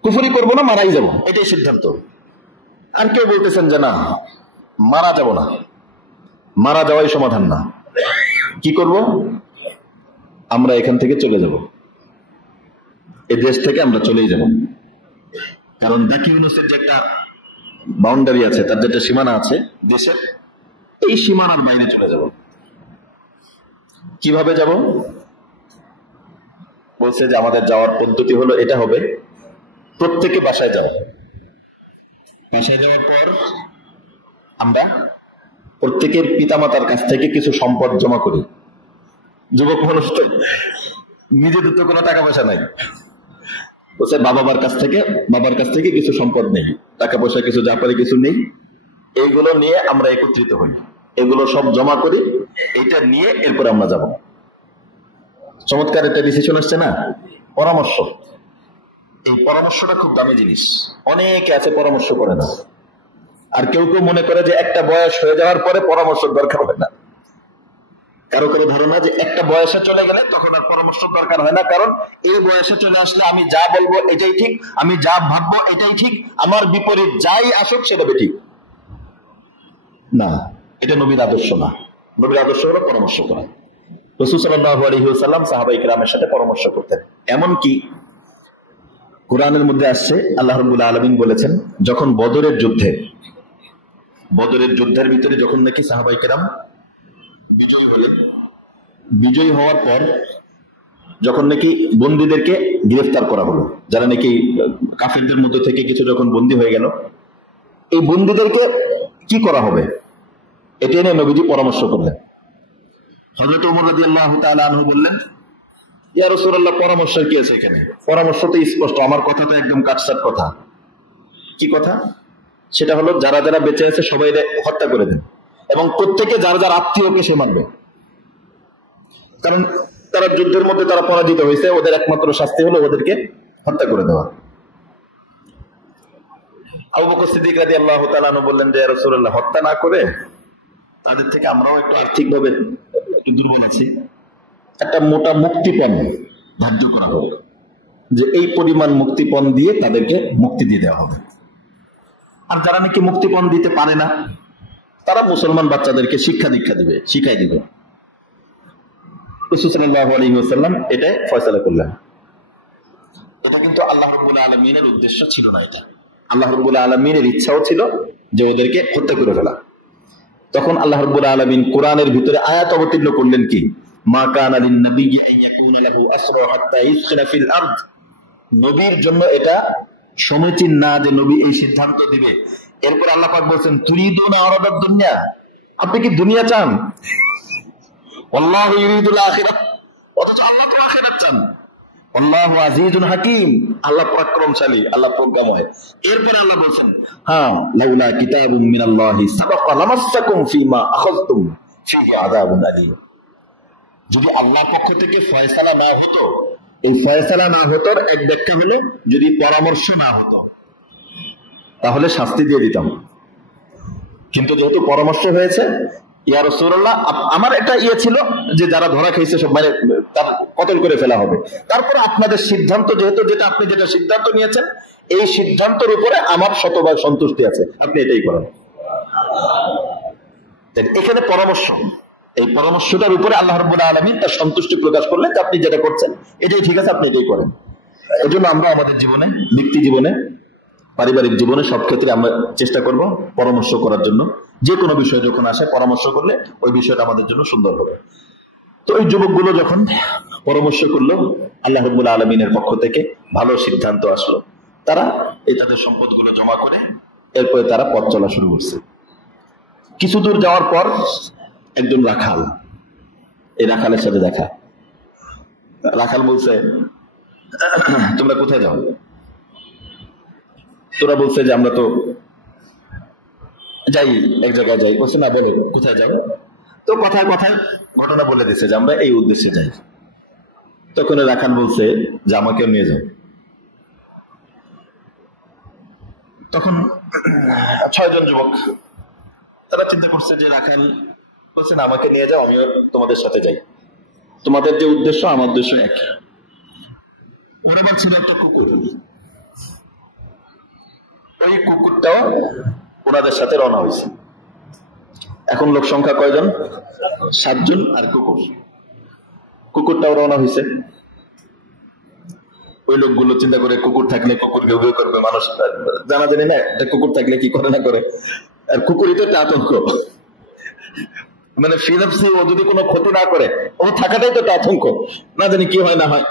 কুফরি করব না, মারাই যাব, এটাই সিদ্ধান্ত। আর কেউ বলতেছেন যে না, মারা যাব না, মারা যাওয়াই সমাধান না। কি করব? আমরা এখান থেকে চলে যাব, এই দেশ থেকে আমরা চলেই যাব। কারণ দাকি ইউনূসের যে একটা বাউন্ডারি আছে, তার যেটা সীমানা আছে দেশের, এই সীমানার বাইরে চলে যাব। কিভাবে যাব? বলছে যে আমাদের যাওয়ার পদ্ধতি হলো এটা হবে, প্রত্যেকে বাসায় যাও, বাসায় যাওয়ার পর আমরা প্রত্যেকের পিতামাতার কাছ থেকে কিছু সম্পদ জমা করি। যুবক মানুষ তো নিজেদের তো কোনো টাকা পয়সা নাই, বলছে বাবার কাছ থেকে কিছু সম্পদ নেই, টাকা পয়সা কিছু যা পারি কিছু নেই, এইগুলো নিয়ে আমরা একত্রিত হই, এগুলো সব জমা করি, এটা নিয়ে এরপর আমরা যাব। চমৎকার একটা ডিসিশন আসছে না, পরামর্শ। এই পরামর্শটা খুব দামি জিনিস, অনেকে আছে পরামর্শ করে না। আর কেউ কেউ মনে করে যে একটা বয়স হয়ে যাওয়ার পরে পরামর্শ দরকার হয় না। কারো কারো ধারণা যে একটা বয়সে চলে গেলে তখন আর পরামর্শ দরকার হয় না, কারণ এই বয়সে চলে আসলে আমি যা বলবো এটাই ঠিক, আমি যা ভাববো এটাই ঠিক, আমার বিপরীত যাই আসুক সেটা ঠিক না। এটা নবীর আদর্শ না। নবীর আদর্শ হলো পরামর্শ করা। রাসূল সাল্লাল্লাহু আলাইহি ওয়াসাল্লাম সাহাবায়ে কেরামের সাথে পরামর্শ করতেন। এমনকি কোরআনের মধ্যে আসছে, আল্লাহ রাব্বুল আলামিন বলেছেন যখন বদরের যুদ্ধের ভিতরে যখন নাকি সাহাবায়ে কেরাম বিজয়ী হলেন। বিজয়ী হওয়ার পর যখন নাকি বন্দীদেরকে গ্রেফতার করা হলো, যারা নাকি কাফেরদের মধ্যে থেকে কিছু যখন বন্দী হয়ে গেল, এই বন্দীদেরকে কি করা হবে এটা নিয়ে নবীজি পরামর্শ করলেন। হযরত ওমর রাদিয়াল্লাহু তাআলা আনহু বললেন, ইয়া রাসূলুল্লাহ, পরামর্শের কি আছে এখানে? পরামর্শ তো স্পষ্ট, আমার কথা তো একদম কাটছাট কথা। কি কথা? সেটা হলো যারা যারা বেঁচে আছে সবাই হত্যা করে দেন, এবং প্রত্যেকে যার যার আত্মীয়কে সে মারবে, কারণ তারা যুদ্ধের মধ্যে তারা পরাজিত হয়েছে, ওদের একমাত্র শাস্তি হলো ওদেরকে হত্যা করে দেওয়া। আবু বকর সিদ্দিক রাদিয়াল্লাহু তাআলা আনহু বললেন যে ইয়া রাসূলুল্লাহ, হত্যা না করে তাদের থেকে আমরাও একটু আর্থিকভাবে একটু দুর্বল আছি, একটা মোটা মুক্তিপণ ধার্য করা হোক, যে এই পরিমাণ মুক্তিপণ দিয়ে তাদেরকে মুক্তি দিয়ে দেওয়া হবে। আর যারা নাকি মুক্তিপণ দিতে পারে না, তারা মুসলমান বাচ্চাদেরকে শিক্ষা দীক্ষা দিবে, শিখাই দিবে। রাসূল সাল্লাল্লাহু আলাইহি ওয়াসাল্লাম এটাই ফয়সালা করলেন। এটা কিন্তু আল্লাহ রাব্বুল আলামিনের উদ্দেশ্য ছিল না, এটা আল্লাহ রাব্বুল আলামিনের ইচ্ছাও ছিল যে ওদেরকে হত্যা করে ফেলা। তখন আল্লাহ রাব্বুল আলামিন কোরআনের ভিতরে আয়াত অবতীর্ণ করলেন কি, মা কানা লিন নাবিয়্যি আন ইয়াকুনা লাহু আসরা হাত্তা ইসখিনা ফিল আরদ। নবীর জন্য এটা সমীচীন না যে নবী এই সিদ্ধান্ত দিবে। এরপর আল্লাহ পাক বলেন, তুরিদুনা আরাদাদ দুনিয়া, আপনি কি দুনিয়া চান? আল্লাহু ইউরিদুল আখিরাহ, অথচ আল্লাহ তো আখিরাত চান। আল্লাহু আজিজুন হাকিম, আল্লাহ পরাক্রমশালী, আল্লাহ প্রজ্ঞাময়। এরপর আল্লাহ বলেন, হ্যাঁ, লাউলা কিতাবুম মিনাল্লাহি সাবাকা লামাসসাকুম ফীমা আখাযতুম ফীহি আযাবুন আলীম। যদি আল্লাহর পক্ষ থেকে ফয়সালা না হতো, এই ফয়সালা না হতোর এক ব্যাখ্যা হলো যদি পরামর্শ না হতো তাহলে শাস্তি দিয়ে দিতাম, কিন্তু যেহেতু পরামর্শ হয়েছে, ইয়া রাসূলুল্লাহ, আমার একটা ছিল যে যারা ধরা খেয়েছে সব মানে তার কতল করে ফেলা হবে, তারপর আপনাদের সিদ্ধান্ত যেহেতু আপনি যেটা সিদ্ধান্ত নিয়েছেন, এই সিদ্ধান্তের উপরে আমার শতভাগ সন্তুষ্টি আছে, আপনি এটাই করেন। এখানে পরামর্শ, এই পরামর্শটার উপরে আল্লাহ রাব্বুল আলামিন তার সন্তুষ্টি প্রকাশ করলেন যে আপনি যেটা করছেন এটাই ঠিক আছে, আপনি এটাই করেন। এজন্য আমরা আমাদের জীবনে, ব্যক্তি জীবনে, পারিবারিক জীবনে সব ক্ষেত্রে আমরা চেষ্টা করব পরামর্শ করার জন্য। যে কোনো বিষয় যখন আসে পরামর্শ করলে ওই বিষয়টা আমাদের জন্য সুন্দর হবে। তো এই যুবকগুলো যখন পরামর্শ করলো, আল্লাহ রাব্বুল আলামিনের পক্ষ থেকে ভালো সিদ্ধান্ত আসলো, তারা এই তাদের সম্পদগুলো জমা করে এরপরে তারা পথ চলা শুরু করছে। কিছু দূর যাওয়ার পর একজন রাখাল, এই রাখালের সাথে দেখা। রাখাল বলছে, তোমরা কোথায় যাও? তোরা বলছে যে আমরা তো যাই, এক জায়গায় যাই। বলছে না, বলো কোথায় যাও? তো কথায় কথায় ঘটনা বলে দিচ্ছে যে আমরা এই উদ্দেশ্যে যাই। তখন রাখাল বলছে যে আমাকে নিয়ে যাও। তখন 6 জন যুবক তারা চিন্তা করছে যে রাখাল বলছে না, আমাকে নিয়ে যাও, আমিও তোমাদের সাথে যাই, তোমাদের যে উদ্দেশ্য আমার উদ্দেশ্য এক। ওরা বলছিল একটা কুকুর, ওই কুকুরটাও ওনাদের সাথে রওনা হয়েছে। এখন লোক সংখ্যা কয়জন? 7 জন, আর কুকুরটাও রওনা হয়েছে। ওই লোকগুলো চিন্তা করে কুকুর থাকলে কুকুর ঘেউ ঘেউ করবে, মানুষ জানা জানি না এটা কুকুর থাকলে কি করে না করে, আর কুকুরই তো একটা আতঙ্ক, মানে ফিনাফসি ও যদি কোনো ক্ষতি না করে, ও থাকাটাই তো একটা আতঙ্ক, না জানি কি হয় না হয়,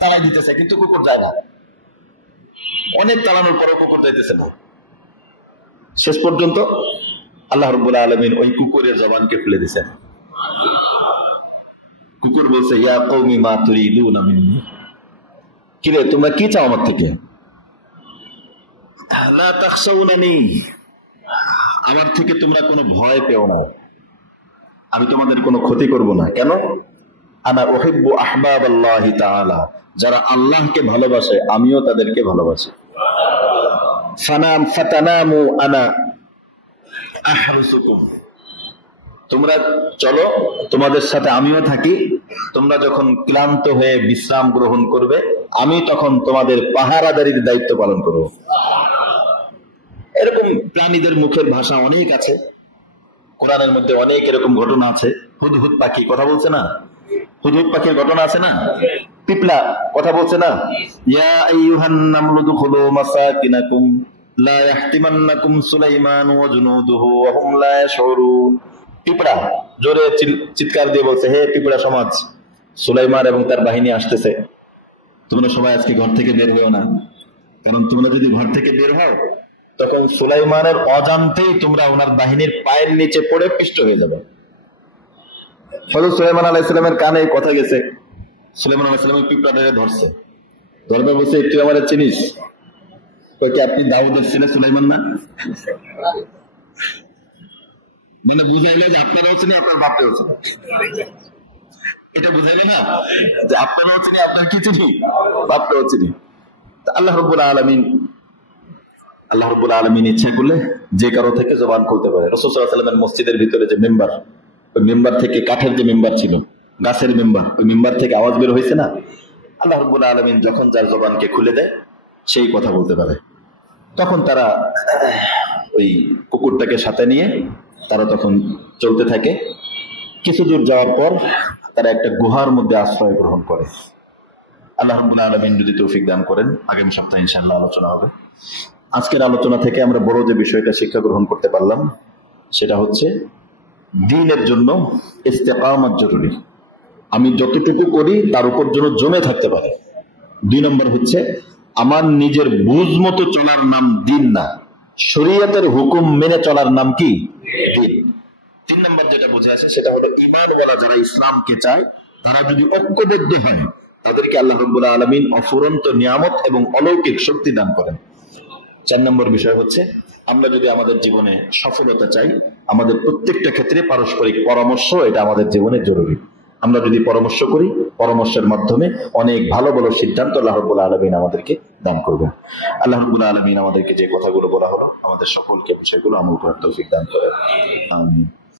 তারাই দিতেছে কিন্তু কুকুর যায় না। অনেক তাড়ানোর পরেও কুকুর যাইতেছে না। শেষ পর্যন্ত আল্লাহ রাব্বুল আলামিন ওই কুকুরের জবানকে খুলে দিয়েছেন। কুকুর বলছে, ইয়া কওমি মা তুরিদুনা মিন্নি, কিরে তোমরা কি চাও আমার থেকে? লা তাখশাউনানি, আমার থেকে তোমরা কোনো ভয় পেও না, আমি তোমাদের কোনো ক্ষতি করব না। কেন? আনা উহিব্বু আহবাবাল্লাহি তাআলা, যারা আল্লাহকে ভালোবাসে আমিও তাদেরকে ভালোবাসি। ফাতানামু আনা আহরুসুকুম, তোমরা চলো, তোমাদের সাথে আমিও থাকি। তোমরা যখন ক্লান্ত হয়ে বিশ্রাম গ্রহণ করবে, আমি তখন তোমাদের পাহারাদারির দায়িত্ব পালন করব। এরকম প্রাণীদের মুখের ভাষা অনেক আছে, কোরআনের মধ্যে অনেক এরকম ঘটনা আছে। হুদহুদ পাখি কথা বলছে না, হুদহুদ পাখির ঘটনা আছে না, পিপলা কথা বলছে না, ইয়া আইয়ুহান নামলু দুখুলু মাসাকিনাকুম লা ইয়াহতিমান্নাকুম সুলাইমান ওয়া জুনুদুহু ওয়া হুম লা ইয়াশউরুন। পিঁপড়া জোরে চিৎকার দিয়ে বলছে, হে পিঁপড়া সমাজ, সুলাইমান এবং তার বাহিনী আসতেছে, তোমরা সবাই আজকে ঘর থেকে বের হও না, কারণ তোমরা যদি ঘর থেকে বের হও তখন সুলাইমানের অজান্তেই তোমরা ওনার বাহিনীর পায়ের নিচে পড়ে পিষ্ট হয়ে যাবে। হযরত সুলাইমান আলাইহিস সালামের কানে এই কথা গেছে। সুলাইমান আলাইহিস সালাম পিঁপড়াটাকে ধরছে, ধরবে বলছে, তুই আমারে চিনিস? কই কি আপনি দাউদের ছেলে সুলাইমান না? মানে বুঝাইলে যে আপনারাও চিনি, আপনার বাপকেও চিনি। এটা বুঝাইলে না যে আপনারাও চিনি, আপনার কি চিনি, বাপকেও চিনি। আল্লাহ রাব্বুল আলামিন ইচ্ছে করলে যে কারো থেকে জবান খুলতে পারে। রাসূল সাল্লাল্লাহু আলাইহি ওয়াসাল্লামের মসজিদের ভিতরে যে মেম্বার, ওই মেম্বার থেকে, কাঠের যে মেম্বার ছিল, গাছের মেম্বার, ওই মেম্বার থেকে আওয়াজ বের হয়েছে না? আল্লাহ রাব্বুল আলামিন যখন যার জবানকে খুলে দেয় সেই কথা বলতে পারে। তখন তারা ওই কুকুরটাকে সাথে নিয়ে তারা তখন চলতে থাকে। কিছু দূর যাওয়ার পর তারা একটা গুহার মধ্যে আশ্রয় গ্রহণ করে। আল্লাহ রাব্বুল আলামিন যদি তৌফিক দান করেন আগামী সপ্তাহে ইনশাআল্লাহ আলোচনা হবে। আজকের আলোচনা থেকে আমরা বড় যে বিষয়টা শিক্ষা গ্রহণ করতে পারলাম সেটা হচ্ছে দ্বীনের জন্য ইস্তেকামত জরুরি। আমি যতটুকু করি তার উপর যেন জমে থাকতে পারে। 2 নম্বর হচ্ছে আমার নিজের বুঝ মতো চলার নাম দ্বীন না, শরীয়তের হুকুম মেনে চলার নাম কি? দ্বীন। 3 নম্বর যেটা বোঝা আছে সেটা হলো ঈমানওয়ালা যারা ইসলামকে চায় তারা যদি ঐক্যবদ্ধ হয় তাদেরকে আল্লাহ রাব্বুল আলামিন অফুরন্ত নিয়ামত এবং অলৌকিক শক্তি দান করেন। 4 নম্বর বিষয় হচ্ছে আমরা যদি আমাদের জীবনে সফলতা চাই আমাদের প্রত্যেকটা ক্ষেত্রে পারস্পরিক পরামর্শ এটা আমাদের জীবনে জরুরি। আমরা যদি পরামর্শ করি, পরামর্শের মাধ্যমে অনেক ভালো ভালো সিদ্ধান্ত আল্লাহ রাব্বুল আলামিন আমাদেরকে দান করবেন। আল্লাহ রাব্বুল আলামিন আমাদেরকে যে কথাগুলো বলা হলো আমাদের সকলকে বিষয়গুলো আমল করার তৌফিক দান করেন। আমিন।